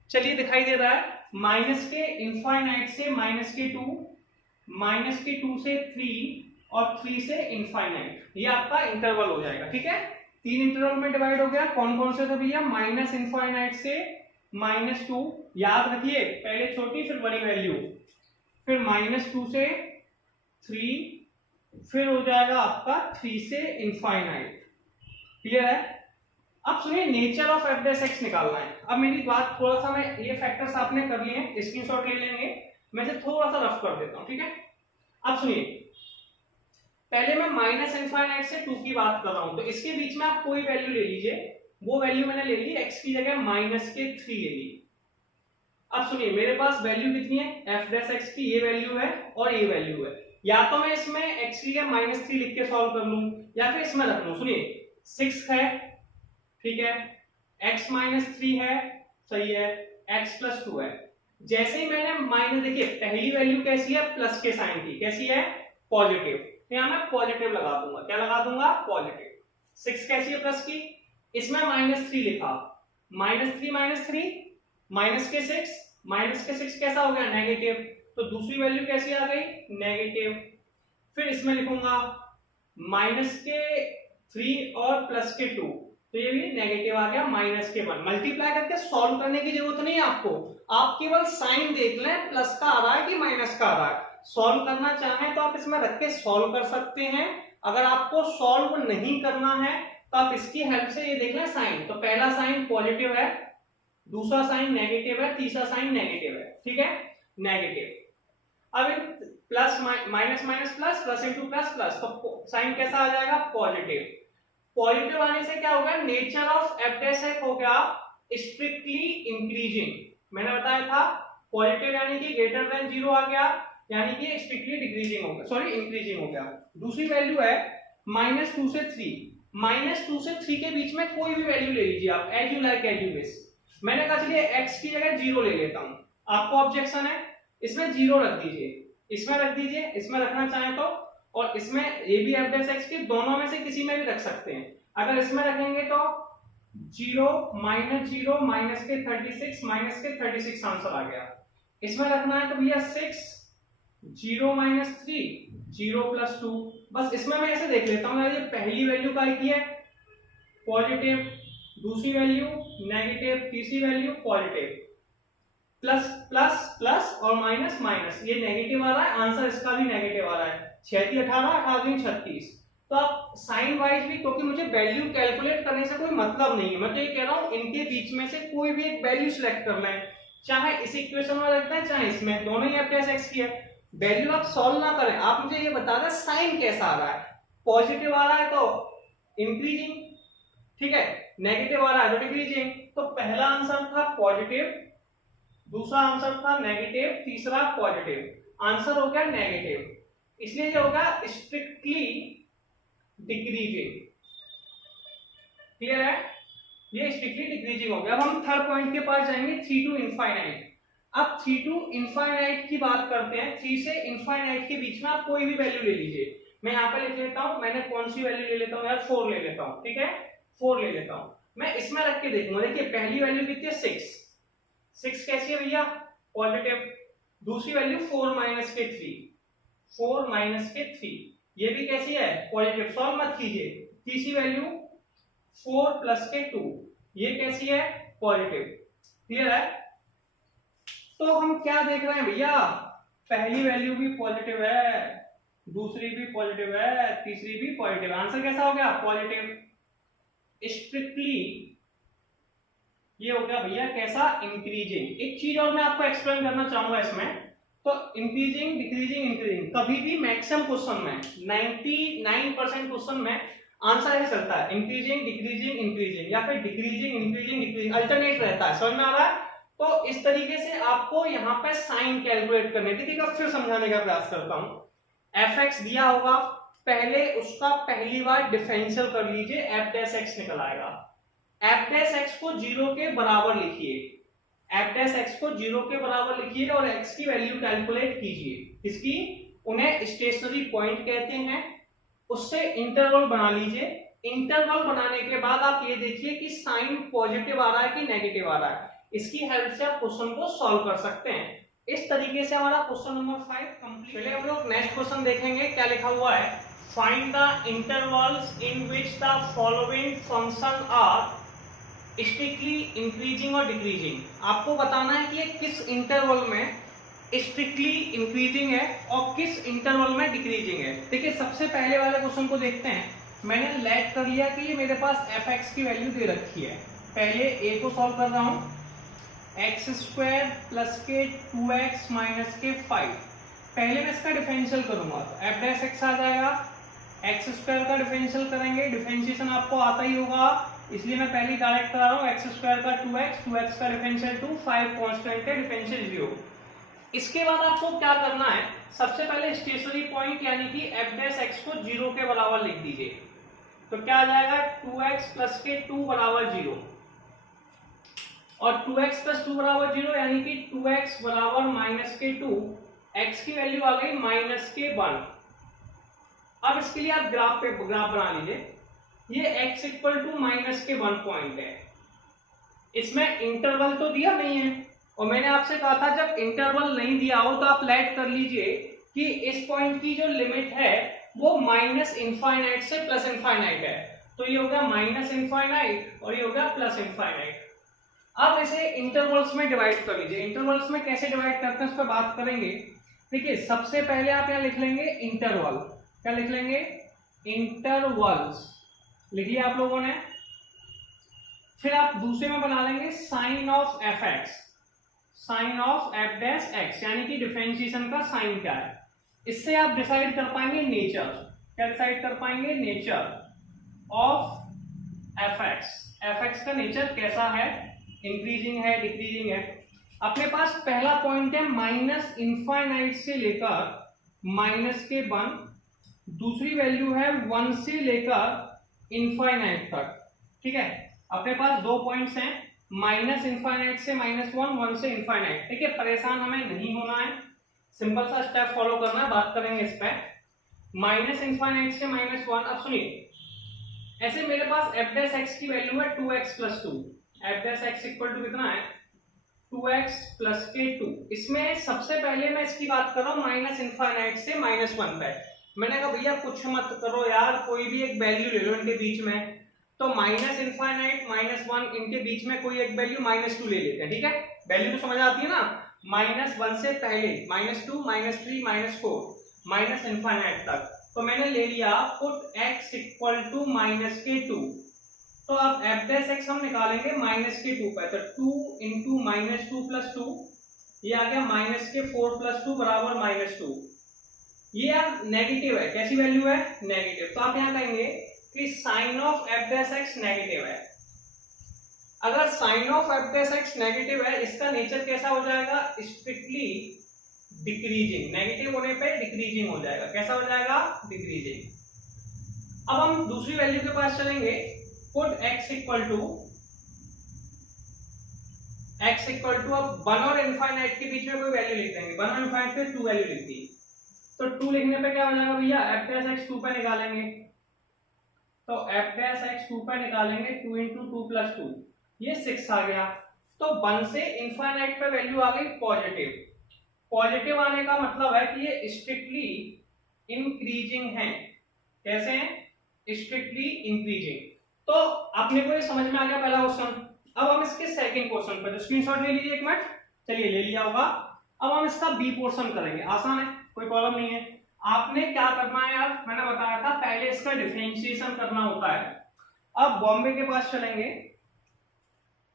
चलिए दिखाई दे रहा है, माइनस के इनफाइनाइट से -2, -2 से 3 और 3 से इनफाइनाइट, ये आपका इंटरवल हो जाएगा। ठीक है, 3 इंटरवल में डिवाइड हो गया। कौन कौन से थे भैया, माइनस इनफाइनाइट से -2, याद रखिए, पहले छोटी फिर बड़ी वैल्यू, फिर -2 से 3, फिर हो जाएगा आपका 3 से इनफाइनाइट। क्लियर है? अब सुनिए, nature of F dash x निकालना है। अब मेरी बात थोड़ा सा, मैं ये फैक्टर्स आपने कर लिए हैं, स्क्रीनशॉट ले लेंगे, मैं इसे थोड़ा सा रफ कर देता हूं। ठीक है, अब सुनिए, पहले मैं माइनस इनफाइनाइट से 2 की बात कर रहा हूं, तो इसके बीच में आप कोई वैल्यू ले लीजिए। वो वैल्यू मैंने ले ली, x की जगह -3 ले ली। अब सुनिए, मेरे पास वैल्यू कितनी है, एफ डैश एक्स की ये वैल्यू है और ये वैल्यू है। या तो मैं इसमें x की जगह -3 लिख के सॉल्व कर लूं, या फिर इसमें रख लूं। सुनिए, 6 है, ठीक है, x -3 है, सही है, x + 2 है। जैसे ही मैंने माइनस, देखिए पहली वैल्यू कैसी है, प्लस के साइन की, कैसी है, पॉजिटिव, तो यहां मैं पॉजिटिव लगा दूंगा। क्या लगा दूंगा, पॉजिटिव। 6 कैसी है, प्लस की, इसमें -3 लिखा, -3 माइनस के 6 कैसा हो गया, नेगेटिव, तो दूसरी वैल्यू कैसी आ गई, नेगेटिव। फिर इसमें लिखूंगा -3 और +2, तो ये भी नेगेटिव आ गया, -1। मल्टीप्लाई करके सॉल्व करने की जरूरत नहीं है आपको, आप केवल साइन देख लें, प्लस का आ रहा है कि माइनस का आ रहा है। सॉल्व करना चाहें तो आप इसमें रख के सॉल्व कर सकते हैं। अगर आपको सॉल्व नहीं करना है तो आप इसकी हेल्प से ये देख लें साइन, तो पहला साइन पॉजिटिव है, दूसरा साइन नेगेटिव है, तीसरा साइन नेगेटिव है। ठीक है, नेगेटिव। अब plus minus minus plus, plus into plus plus, तो साइन कैसा आ जाएगा, पॉजिटिव। पॉजिटिव आने से क्या होगा, nature of F dash x हो गया स्ट्रिक्टली इंक्रीजिंग। मैंने बताया था पॉजिटिव यानी कि ग्रेटर देन 0 आ गया, यानी कि स्ट्रिक्टली डिक्रीजिंग हो गया, सॉरी इंक्रीजिंग हो गया। दूसरी वैल्यू है -2 से 3, -2 से 3 के बीच में कोई भी वैल्यू ले लीजिए आप, as you like as you wish. मैंने कहा चलिए x की जगह 0 ले लेता हूं, आपको ऑब्जेक्शन है, इसमें 0 रख दीजिए, इसमें रख दीजिए, इसमें रखना चाहें तो, और इसमें ये भी एफ डैश एक्स की, दोनों में से किसी में भी रख सकते हैं। अगर इसमें रखेंगे तो 0 -0 माइनस के 36 आंसर आ गया। इसमें रखना है तो भैया 6 0 -3 0 + 2, बस इसमें मैं ऐसे देख लेता हूं, ये पहली वैल्यू काय की है, पॉजिटिव, दूसरी वैल्यू नेगेटिव, तीसरी value positive, plus plus plus और माइनस माइनस, ये नेगेटिव आ रहा है, आंसर इसका भी नेगेटिव आ रहा है, 6 18 18 36। तो आप साइन वाइज भी, क्योंकि मुझे वैल्यू कैलकुलेट करने से कोई मतलब नहीं है, मैं तो ये कह रहा हूं इनके बीच में से कोई भी एक वैल्यू सिलेक्ट कर लें, चाहे इस इक्वेशन में रखते हैं चाहे इसमें, दोनों ही एफ डैश एक्स की है। वैल्यू आप सॉल्व ना करें, आप मुझे ये बता दें साइन कैसा आ रहा है, पॉजिटिव आ रहा है तो इंक्रीजिंग, ठीक है, नेगेटिव आ रहा है तो डिक्रीजिंग। तो पहला आंसर था पॉजिटिव, दूसरा आंसर था नेगेटिव, तीसरा पॉजिटिव, आंसर हो गया नेगेटिव, इसलिए ये होगा स्ट्रिक्टली डिक्रीजिंग। क्लियर है, ये स्ट्रिक्टली डिक्रीजिंग हो गया। अब हम थर्ड पॉइंट के पास जाएंगे, 3 to इनफाइनाइट। अब 3 to इनफाइनाइट की बात करते हैं, 3 से इनफाइनाइट के बीच में आप कोई भी वैल्यू ले लीजिए। मैं यहाँ पे लिख लेता हूं, मैंने कौन सी वैल्यू ले लेता हूं यार, 4 ले लेता हूं, ठीक है, 4 ले लेता हूं। मैं इसमें रख के देखूंगा, देखिए पहली वैल्यू कितनी है, 6 कैसी है भैया, पॉजिटिव। दूसरी वैल्यू 4 - के 3, 4 - के 3, ये भी कैसी है, पॉजिटिव, सॉल्व मत कीजिए। तीसरी वैल्यू 4 + के 2, ये कैसी है, पॉजिटिव। क्लियर है? तो हम क्या देख रहे हैं भैया, पहली वैल्यू भी पॉजिटिव है, दूसरी भी पॉजिटिव है, तीसरी भी पॉजिटिव। आंसर कैसा हो गया? पॉजिटिव। स्ट्रिक्टली ये हो गया भैया कैसा? इंक्रीजिंग। एक चीज और मैं आपको एक्सप्लेन करना चाहूंगा इसमें, तो इंक्रीजिंग, डिक्रीजिंग, इंक्रीजिंग, कभी भी मैक्सिमम क्वेश्चन में 99% क्वेश्चन में आंसर ऐसे चलता है, इंक्रीजिंग, डिक्रीजिंग, इंक्रीजिंग, या फिर डिक्रीजिंग, इंक्रीजिंग, डिक्रीजिंग, अल्टरनेट रहता है। समझ में आ रहा है? तो इस तरीके से आपको यहाँ पे साइन कैलकुलेट करने, देखिए फिर समझाने का प्रयास करता हूँ। एफ दिया होगा, पहले उसका पहली बार डिफरेंशियल कर लीजिए, एफ डैश एक्स निकल आएगा। एफ डैश एक्स को 0 के बराबर लिखिए, एफ डैश एक्स को 0 के बराबर लिखिए और एक्स की वैल्यू कैलकुलेट कीजिए। इसकी उन्हें स्टेशनरी पॉइंट कहते हैं। उससे इंटरवल बना लीजिए। इंटरवल बनाने के बाद आप ये देखिए कि साइन पॉजिटिव आ रहा है कि नेगेटिव आ रहा है। इसकी हेल्प से आप क्वेश्चन को सॉल्व कर सकते हैं। इस तरीके से हमारा क्वेश्चन नंबर 5 कंप्लीट। चलिए हम लोग नेक्स्ट क्वेश्चन देखेंगे। क्या लिखा हुआ है? Find the intervals in which the following function are strictly increasing और डिक्रीजिंग। आपको बताना है कि ये किस इंटरवल में स्ट्रिक्टली इंक्रीजिंग है और किस इंटरवल में डिक्रीजिंग है। देखिए सबसे पहले वाले क्वेश्चन को देखते हैं। मैंने लेट कर लिया कि ये मेरे पास एफ एक्स की वैल्यू दे रखी है। पहले ए को सॉल्व कर रहा हूं, एक्स स्क्वायर प्लस के 2x माइनस के 5। पहले मैं इसका डिफरेंशियल करूंगा तो एफ डैश एक्स आ जाएगा। एक्स स्क्वायर का डिफरेंशियल करेंगे, डिफरेंशिएशन आपको आता ही होगा, इसलिए मैं पहले डायरेक्ट करा रहा हूं। एक्स स्क्वायर का 2x, 2x का डिफरेंशियल 2, 5 कांस्टेंट है, डिफरेंशियल 0। इसके बाद आपको क्या करना है? सबसे पहले स्टेशनरी पॉइंट यानी कि एफ डैश एक्स को 0 के बराबर लिख दीजिए। तो क्या आ जाएगा? 2x प्लस के 2 बराबर 0 और 2x प्लस 2 बराबर 0 यानी कि 2x बराबर माइनस के 2। x की वैल्यू आ गई माइनस के 1। अब इसके लिए आप ग्राफ बना लीजिए। ये x इक्वल टू माइनस के 1 पॉइंट है। इसमें इंटरवल तो दिया नहीं है और मैंने आपसे कहा था जब इंटरवल नहीं दिया हो तो आप लेट कर लीजिए कि इस पॉइंट की जो लिमिट है वो माइनस इनफाइनाइट से प्लस इनफाइनाइट है। तो ये हो गया माइनस इनफाइनाइट और ये हो गया प्लस इनफाइनाइट। अब इसे इंटरवल्स में डिवाइड कर लीजिए। इंटरवल्स में कैसे डिवाइड करते हैं उस पर बात करेंगे। देखिए सबसे पहले आप यहाँ लिख लेंगे इंटरवल। क्या लिख लेंगे? इंटरवल्स लिख लिया आप लोगों ने। फिर आप दूसरे में बना लेंगे sign of f x, sign of F dash x, यानी कि डिफरेंशिएशन का साइन क्या है। इससे आप डिसाइड कर पाएंगे नेचर। क्या डिसाइड कर पाएंगे? Nature of f x. F x का नेचर कैसा है? इंक्रीजिंग है, डिक्रीजिंग है। अपने पास पहला पॉइंट है माइनस इनफाइनाइट से लेकर माइनस के 1। दूसरी वैल्यू है 1 से लेकर इनफाइनाइट तक। ठीक है, अपने पास दो पॉइंट्स हैं, माइनस इनफाइनाइट से माइनस 1, 1 से इनफाइनाइट। ठीक है, परेशान हमें नहीं होना है, सिंपल सा स्टेप फॉलो करना है। बात करेंगे इस पे माइनस इनफाइनाइट से माइनस 1। अब सुनिए, ऐसे मेरे पास एफ डैश एक्स की वैल्यू है 2x plus 2। F dash x equal to कितना है? 2x प्लस के 2। इसमें सबसे पहले मैं इसकी बात कर रहा हूँ माइनस इनफाइनाइट से माइनस 1 पे। मैंने कहा भैया कुछ मत करो यार, कोई भी एक वैल्यू ले लो इनके बीच में। तो माइनस इनफाइनाइट माइनस 1, इनके बीच में कोई एक वैल्यू माइनस 2 ले लेते हैं। ठीक है, वैल्यू तो समझ आती है ना। माइनस 1 से पहले minus 2, minus 3, minus 4, minus infinite तक। तो मैंने ले लिया put x equal to minus के 2। तो अब एफ डैश एक्स हम निकालेंगे माइनस के 2 पे। तो 2 इंटू माइनस 2 प्लस 2, ये आ गया माइनस के 4 प्लस 2 बराबर माइनस 2। ये अब नेगेटिव है। कैसी वैल्यू है? नेगेटिव। तो आप यहाँ कहेंगे कि sign of F dash x negative है। अगर sign of F dash x negative है, इसका नेचर कैसा हो जाएगा? Strictly decreasing. नेगेटिव होने पे डिक्रीजिंग हो जाएगा। कैसा हो जाएगा? डिक्रीजिंग। अब हम दूसरी वैल्यू के पास चलेंगे। पुट x इक्वल टू अब 1 और इनफाइनाइट के बीच में कोई वैल्यू लिख देंगे। 1 और इनफाइनाइट पे 2 वैल्यू लिख दी। तो 2 लिखने पे क्या हो जाएगा भैया? एफ डैश एक्स 2 पे निकालेंगे। तो एफ डैश एक्स 2 पे निकालेंगे 2 इंटू 2 प्लस 2, ये 6 आ गया। तो 1 से इनफाइनाइट पे वैल्यू आ गई पॉजिटिव। पॉजिटिव आने का मतलब है कि ये स्ट्रिक्टली इंक्रीजिंग है। कैसे हैं? Strictly increasing. तो अपने को ये समझ में आ गया पहला क्वेश्चन। अब हम इसके सेकंड क्वेश्चन पर, स्क्रीनशॉट ले लीजिए एक मिनट। चलिए ले लिया होगा। अब हम इसका बी पोर्शन करेंगे, आसान है, कोई प्रॉब्लम नहीं है। आपने क्या करना है यार, मैंने बताया था पहले इसका डिफरेंशिएशन करना होता है। अब बॉम्बे के पास चलेंगे,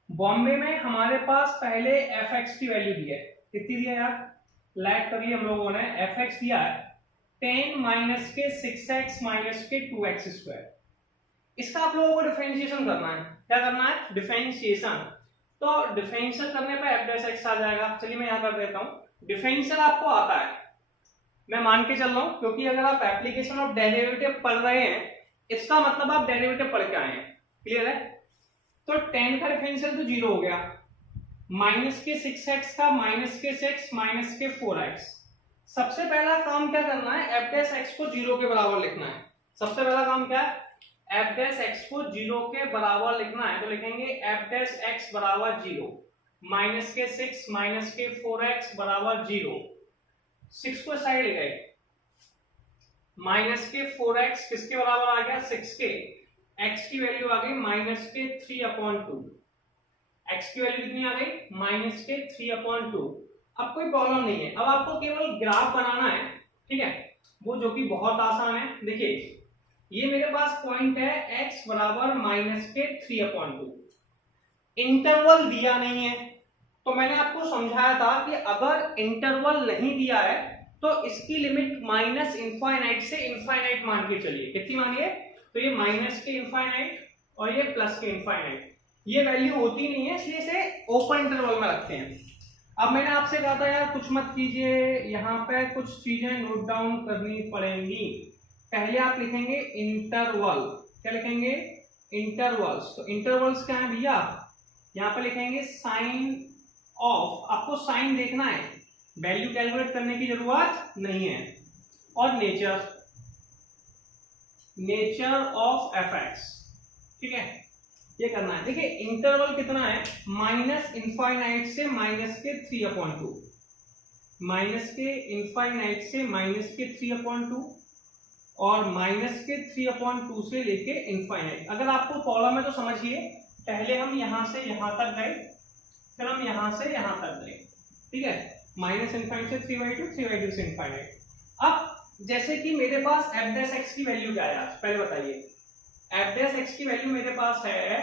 बॉम्बे में हमारे पास पहले एफ एक्स की वैल्यू दी है, कितनी दी है यार, लैग करिए हम लोगों ने, एफ एक्स दिया है 10 माइनस के 6x माइनस के 2x स्क्वायर। इसका आप लोगों को डिफरेंशिएशन करना है, क्या करना है, डिफरेंशिएशन। तो डिफरेंशियल करने पर एफ डैश एक्स आ जाएगा। चलिए मैं यहां कर देता हूं, डिफरेंशियल आपको आता है, मैं मान के चल रहा हूं, क्योंकि अगर आप एप्लीकेशन ऑफ डेरिवेटिव पढ़ रहे हैं इसका मतलब आप डेरिवेटिव पढ़ के आए हैं, क्लियर है। तो 10 का डिफरेंशियल तो 0 हो गया, माइनस के 6x का माइनस के 6 माइनस के 4x। सबसे पहला काम क्या करना है, एफ डैश एक्स को 0 के बराबर लिखना है। सबसे पहला काम क्या है, एफ डैश एक्स को 0 के बराबर लिखना है। तो लिखेंगे एफ डैश एक्स बराबर 0, माइनस के 6 माइनस के 4x बराबर 0, 6 को साइड ले गए, माइनस के 4x किसके बराबर आ गया, 6 के, x की वैल्यू आ गई माइनस के 3/2, x की वैल्यू कितनी आ गई, माइनस के 3/2। अब कोई प्रॉब्लम नहीं है, अब आपको केवल ग्राफ बनाना है, ठीक है, वो जो कि बहुत आसान है। देखिए ये मेरे पास पॉइंट है x बराबर माइनस के 3/2, इंटरवल दिया नहीं है, तो मैंने आपको समझाया था कि अगर इंटरवल नहीं दिया है तो इसकी लिमिट माइनस इनफाइनाइट से इनफाइनाइट मान के चलिए, कितनी मानिए, तो ये माइनस के इनफाइनाइट और ये प्लस के इनफाइनाइट, ये वैल्यू होती नहीं है, इसलिए इसे ओपन इंटरवल में रखते हैं। अब मैंने आपसे कहा था यार कुछ मत कीजिए, यहाँ पे कुछ चीजें नोट डाउन करनी पड़ेंगी। पहले आप लिखेंगे इंटरवल, क्या लिखेंगे, इंटरवल्स। तो इंटरवल्स क्या है भैया, यहाँ पे लिखेंगे साइन ऑफ, आपको साइन देखना है, वैल्यू कैलकुलेट करने की जरूरत नहीं है। और नेचर ऑफ एफ एक्स, ठीक है, ये करना है। देखिए इंटरवल कितना है, माइनस इनफाइनाइट से माइनस के 3/2, माइनस के इनफाइनाइट से माइनस के 3/2 और माइनस के 3/2 से लेके इनफाइनाइट। अगर आपको प्रॉब्लम है तो समझिए, पहले हम यहां से यहां तक गए, फिर हम यहां से यहां तक गए, ठीक है, माइनस इनफाइनाइट से 3/2, 3/2 से इनफाइनाइट। अब जैसे कि मेरे पास एफ डैश एक्स की वैल्यू क्या है, पहले बताइए, एफ डैश एक्स की वैल्यू मेरे पास है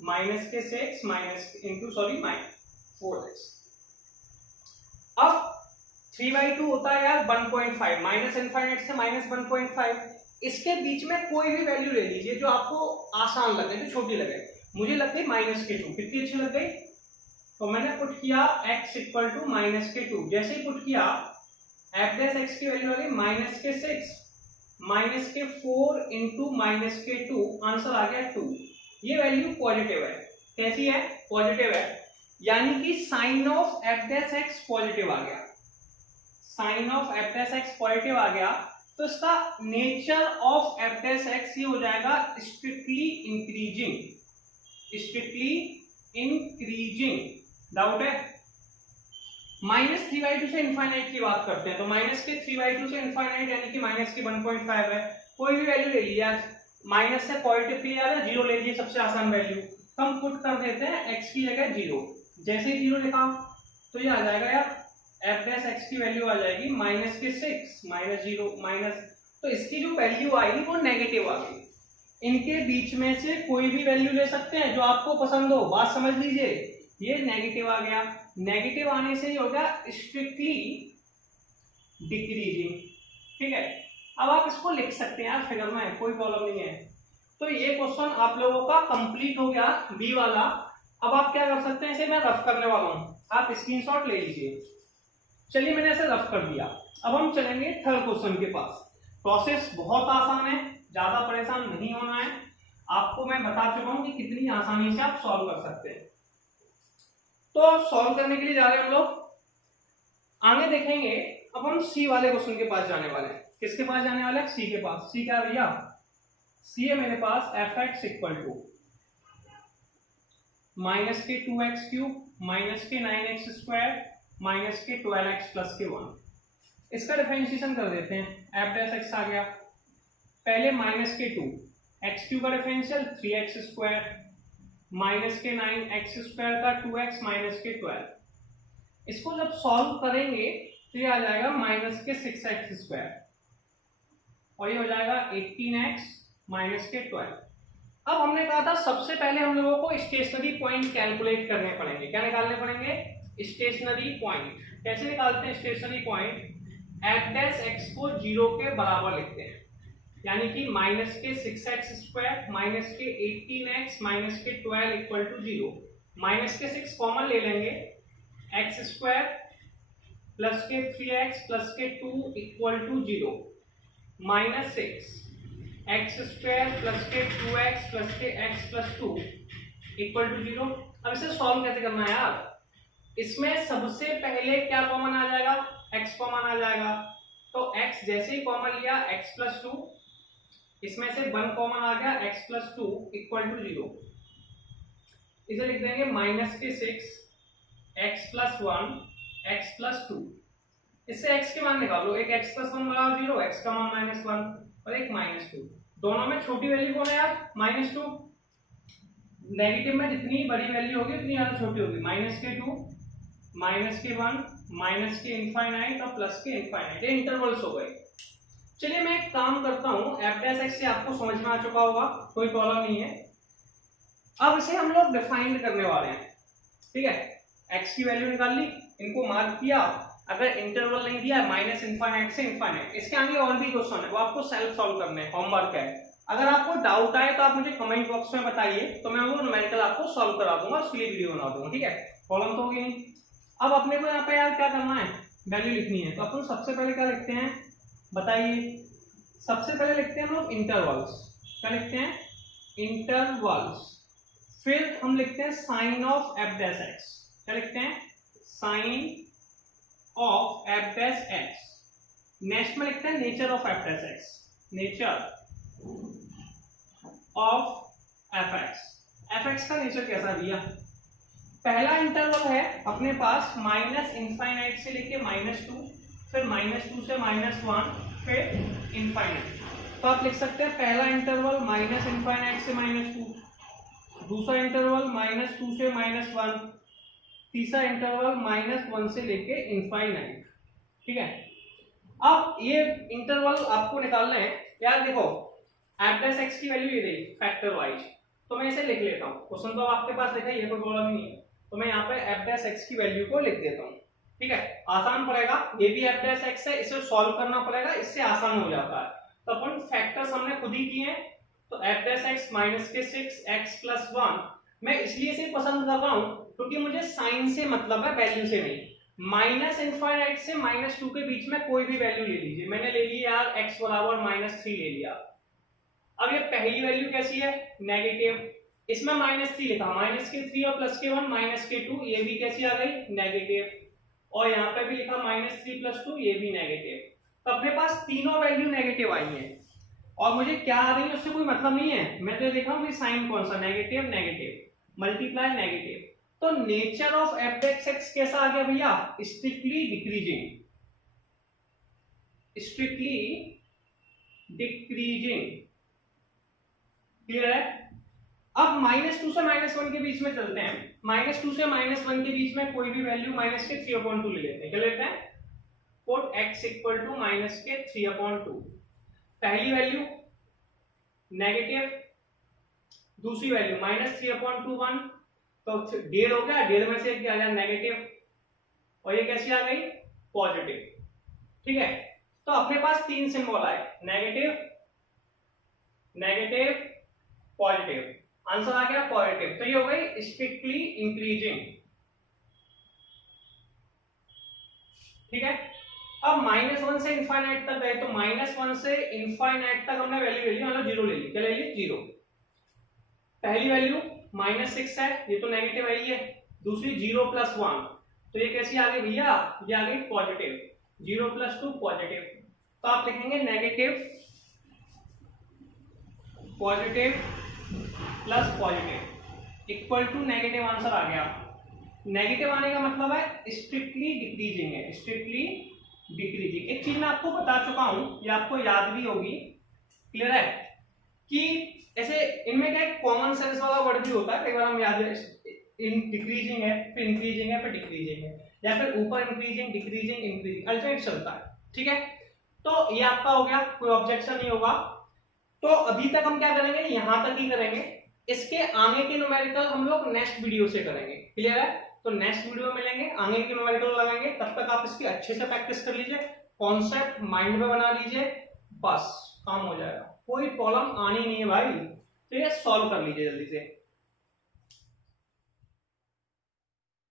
माइनस के 6 minus into sorry minus 4x। अब 3/2 होता है यार 1.5, माइनस इनफाइनाइट से माइनस 1.5, इसके बीच में कोई भी वैल्यू ले लीजिए जो आपको आसान लगे, जो छोटी लगे। मुझे लग गई माइनस के 2, कितनी अच्छी लग गई, तो मैंने पुट किया x इक्वल टू माइनस के 2। जैसे ही पुट किया एफ डैश एक्स की वैल्यू आ गई माइनस के 6 माइनस के 4 इंटू माइनस के 2, आंसर आ गया 2। ये वैल्यू पॉजिटिव है, कैसी है, पॉजिटिव है, यानी कि sign of F dash X positive आ गया, sign of F dash X positive आ गया। तो इसका nature of F dash X ये हो जाएगा strictly increasing, strictly increasing. Doubt है, माइनस 3/2 से इनफाइनाइट की बात करते हैं, तो माइनस के 3/2 से इनफाइनाइट यानी कि माइनस की 1.5 है, कोई भी वैल्यू ले लिया, माइनस से पॉजिटिव के लिए आ रहा है, 0 ले लीजिए, सबसे आसान वैल्यू, हम पुट कर देते हैं x की जगह 0। जैसे ही 0 लिखा तो ये आ जाएगा यार एफ डैश एक्स की वैल्यू आ जाएगी माइनस के 6 माइनस 0 माइनस, तो इसकी जो वैल्यू आएगी वो नेगेटिव आ गई। इनके बीच में से कोई भी वैल्यू ले सकते हैं जो आपको पसंद हो, बात समझ लीजिए, ये नेगेटिव आ गया, नेगेटिव आने से ये हो गया स्ट्रिक्टली डिक्रीजिंग, ठीक है। अब आप इसको लिख सकते हैं यार फिगर में, कोई प्रॉब्लम नहीं है। तो ये क्वेश्चन आप लोगों का कंप्लीट हो गया बी वाला। अब आप क्या कर सकते हैं, इसे मैं रफ करने वाला हूं, आप स्क्रीनशॉट ले लीजिए। चलिए मैंने इसे रफ कर दिया, अब हम चलेंगे थर्ड क्वेश्चन के पास। प्रोसेस बहुत आसान है, ज्यादा परेशान नहीं होना है, आपको मैं बता चुका हूं कि कितनी आसानी से आप सॉल्व कर सकते हैं। तो सॉल्व करने के लिए जा रहे हैं हम लोग, आगे देखेंगे। अब हम सी वाले क्वेश्चन के पास जाने वाले हैं। किसके पास जाने वाले हैं, सी के पास। सी क्या है भैया, सी है मेरे पास F X equal to minus के 2x क्यूब माइनस के 9x स्क्वायर माइनस के 12x प्लस के 1। इसका डिफरेंशिएशन कर देते हैं, एफ डैश एक्स आ गया, पहले माइनस के 2 x क्यूब का डिफरेंशियल 3x स्क्वायर माइनस के 9x स्क्वायर का 2x माइनस के 12। इसको जब सॉल्व करेंगे तो ये आ जाएगा -6x² और ये हो जाएगा 18x -12। अब हमने कहा था सबसे पहले हम लोगों को स्टेशनरी पॉइंट कैलकुलेट करने पड़ेंगे। क्या निकालने पड़ेंगे? Stationary point. कैसे निकालते हैं स्टेशनरी पॉइंट? f' को 0 के बराबर लिखते हैं, यानी कि -6x² -18x -12 = 0। -6 कॉमन ले लेंगे, x² + 3x + 2 = 0, -6 x² + 2x + x + 2 = 0। अब इसे सॉल्व कैसे करना है यार? इसमें सबसे पहले क्या कॉमन आ जाएगा? x कॉमन आ जाएगा, तो x जैसे ही कॉमन लिया x + 2, इसमें से 1 कॉमन आ गया x + 2 = 0। इसे लिख देंगे -6 x + 1 x + 2। इससे x के मान निकालो, एक x + 1 बराबर 0, x का मान -1 और एक -2। दोनों में छोटी वैल्यू कौन है यार? -2। नेगेटिव में जितनी बड़ी वैल्यू होगी उतनी ज्यादा छोटी होगी। -2 -1 -∞ और +∞। ये इंटरवल्स हो गए। चलिए मैं एक काम करता हूं, f' से आपको समझ में आ चुका होगा, कोई प्रॉब्लम नहीं है। अब इसे हम लोग डिफाइन करने वाले हैं, ठीक है? x की वैल्यू निकाल ली, इनको मार्क किया। अगर इंटरवल नहीं दिया -∞ से ∞, इसके आगे और भी क्वेश्चन है, वो आपको सेल्फ सॉल्व करने हैं, होमवर्क है। अगर आपको डाउट आए तो आप मुझे कमेंट बॉक्स में बताइए, तो मैं वो न्यूमेरिकल आपको सॉल्व करा दूंगा, उसके लिए वीडियो बना दूंगा, ठीक है? प्रॉब्लम तो होगी नहीं। अब अपने को यहाँ पे यार क्या करना है? वैल्यू लिखनी है। तो अपन सबसे पहले क्या लिखते हैं बताइए? सबसे पहले लिखते हैं हम लोग इंटरवल्स। क्या लिखते हैं? इंटरवल्स। फिर हम लिखते हैं साइन ऑफ f'(x). क्या लिखते हैं? Sign of f'(x). नेक्स्ट में लिखते हैं nature of f'(x). Nature of f(x) का नेचर कैसा दिया? पहला इंटरवल है अपने पास -∞ से लेके -2, फिर -2 से -1, फिर इनफाइनाइट। तो आप लिख सकते हैं पहला इंटरवल -∞ से -2, दूसरा इंटरवल -2 से -1, तीसरा इंटरवल -1 से लेके इनफाइनाइट, ठीक है? अब ये इंटरवल आपको निकालने हैं यार। देखो f'(x) की वैल्यू ये रही फैक्टर वाइज, तो मैं इसे लिख लेता हूँ। क्वेश्चन तो आपके पास लिखा है, ये कोई प्रॉब्लम नहीं है, तो मैं यहाँ पे f'(x) की वैल्यू को लिख देता हूँ, ठीक है? आसान पड़ेगा, ये भी f'(x) है, इसे सॉल्व करना पड़ेगा, इससे आसान हो जाता है। तो अपन फैक्टर्स हमने खुद ही किए हैं, तो f'(x) -6x + 1 मैं इसलिए इसे पसंद कर रहा हूँ क्योंकि मुझे साइन से मतलब है, वैल्यू से नहीं। -∞ से -2 के बीच में कोई भी वैल्यू ले लीजिए। मैंने ले लिया यार x बराबर -3 ले लिया। अब ये पहली वैल्यू कैसी है? नेगेटिव। इसमें -3 लिखा, -3 और +1 -2, ये भी कैसी आ गई? नेगेटिव। और यहाँ पे भी लिखा -3 + 2, ये भी नेगेटिव। तो अपने पास तीनों वैल्यू नेगेटिव आई है, और मुझे क्या आ रही है उससे कोई मतलब नहीं है। मैं तो लिख रहा हूँ साइन कौन सा? Negative, negative multiply negative. तो नेचर ऑफ f'(x) कैसा आ गया भैया? Strictly decreasing. Strictly decreasing, clear है? अब -2 से -1 के बीच में चलते हैं। -2 से -1 के बीच में कोई भी वैल्यू -3/2 ले लेते हैं। क्या लेते हैं? Put x = -3/2। पहली वैल्यू नेगेटिव, दूसरी वैल्यू -3/2 1, तो 1.5 हो गया, 1.5 में से क्या आ गया? नेगेटिव, और ये कैसी आ गई? पॉजिटिव, ठीक है? तो अपने पास तीन सिंबल आए, नेगेटिव, नेगेटिव, पॉजिटिव। आंसर आ गया पॉजिटिव, तो ये हो गई स्ट्रिक्टली इंक्रीजिंग, ठीक है? अब -1 से इनफाइनाइट तक गए, तो -1 से इनफाइनाइट तक हमने वैल्यू ले ली, मतलब 0 ले ली। क्या ले ली? 0। पहली वैल्यू -6 है, ये तो नेगेटिव आई है। दूसरी 0 + 1, तो ये कैसी आ गई भैया? ये आ गई पॉजिटिव। 0 + 2 पॉजिटिव, तो आप लिखेंगे negative, positive plus positive equal to negative. Answer आ गया। नेगेटिव आने का मतलब है स्ट्रिक्टली डिक्रीजिंग है, स्ट्रिक्टली डिक्रीजिंग। एक चीज मैं आपको बता चुका हूं, ये आपको याद भी होगी, क्लियर है? कि ऐसे इनमें क्या कॉमन सेंस वाला वर्ड भी होता है, कई बार हम याद डिक्रीजिंग है, फिर इंक्रीजिंग है, फिर डिक्रीजिंग है, या फिर ऊपर इंक्रीजिंग डिक्रीजिंग इंक्रीजिंग अल्टरनेट चलता है, ठीक है। तो ये आपका हो गया, कोई ऑब्जेक्शन नहीं होगा। तो अभी तक हम क्या करेंगे, यहां तक ही करेंगे। इसके आगे के न्यूमेरिकल हम लोग नेक्स्ट वीडियो से करेंगे, क्लियर है। तो नेक्स्ट वीडियो में मिलेंगे, आगे के न्यूमेरिकल लगाएंगे। तब तक आप इसकी अच्छे से प्रैक्टिस कर लीजिए, कॉन्सेप्ट माइंड में बना लीजिए, बस काम हो जाएगा। कोई प्रॉब्लम आनी नहीं है भाई, तो ये सॉल्व कर लीजिए जल्दी से।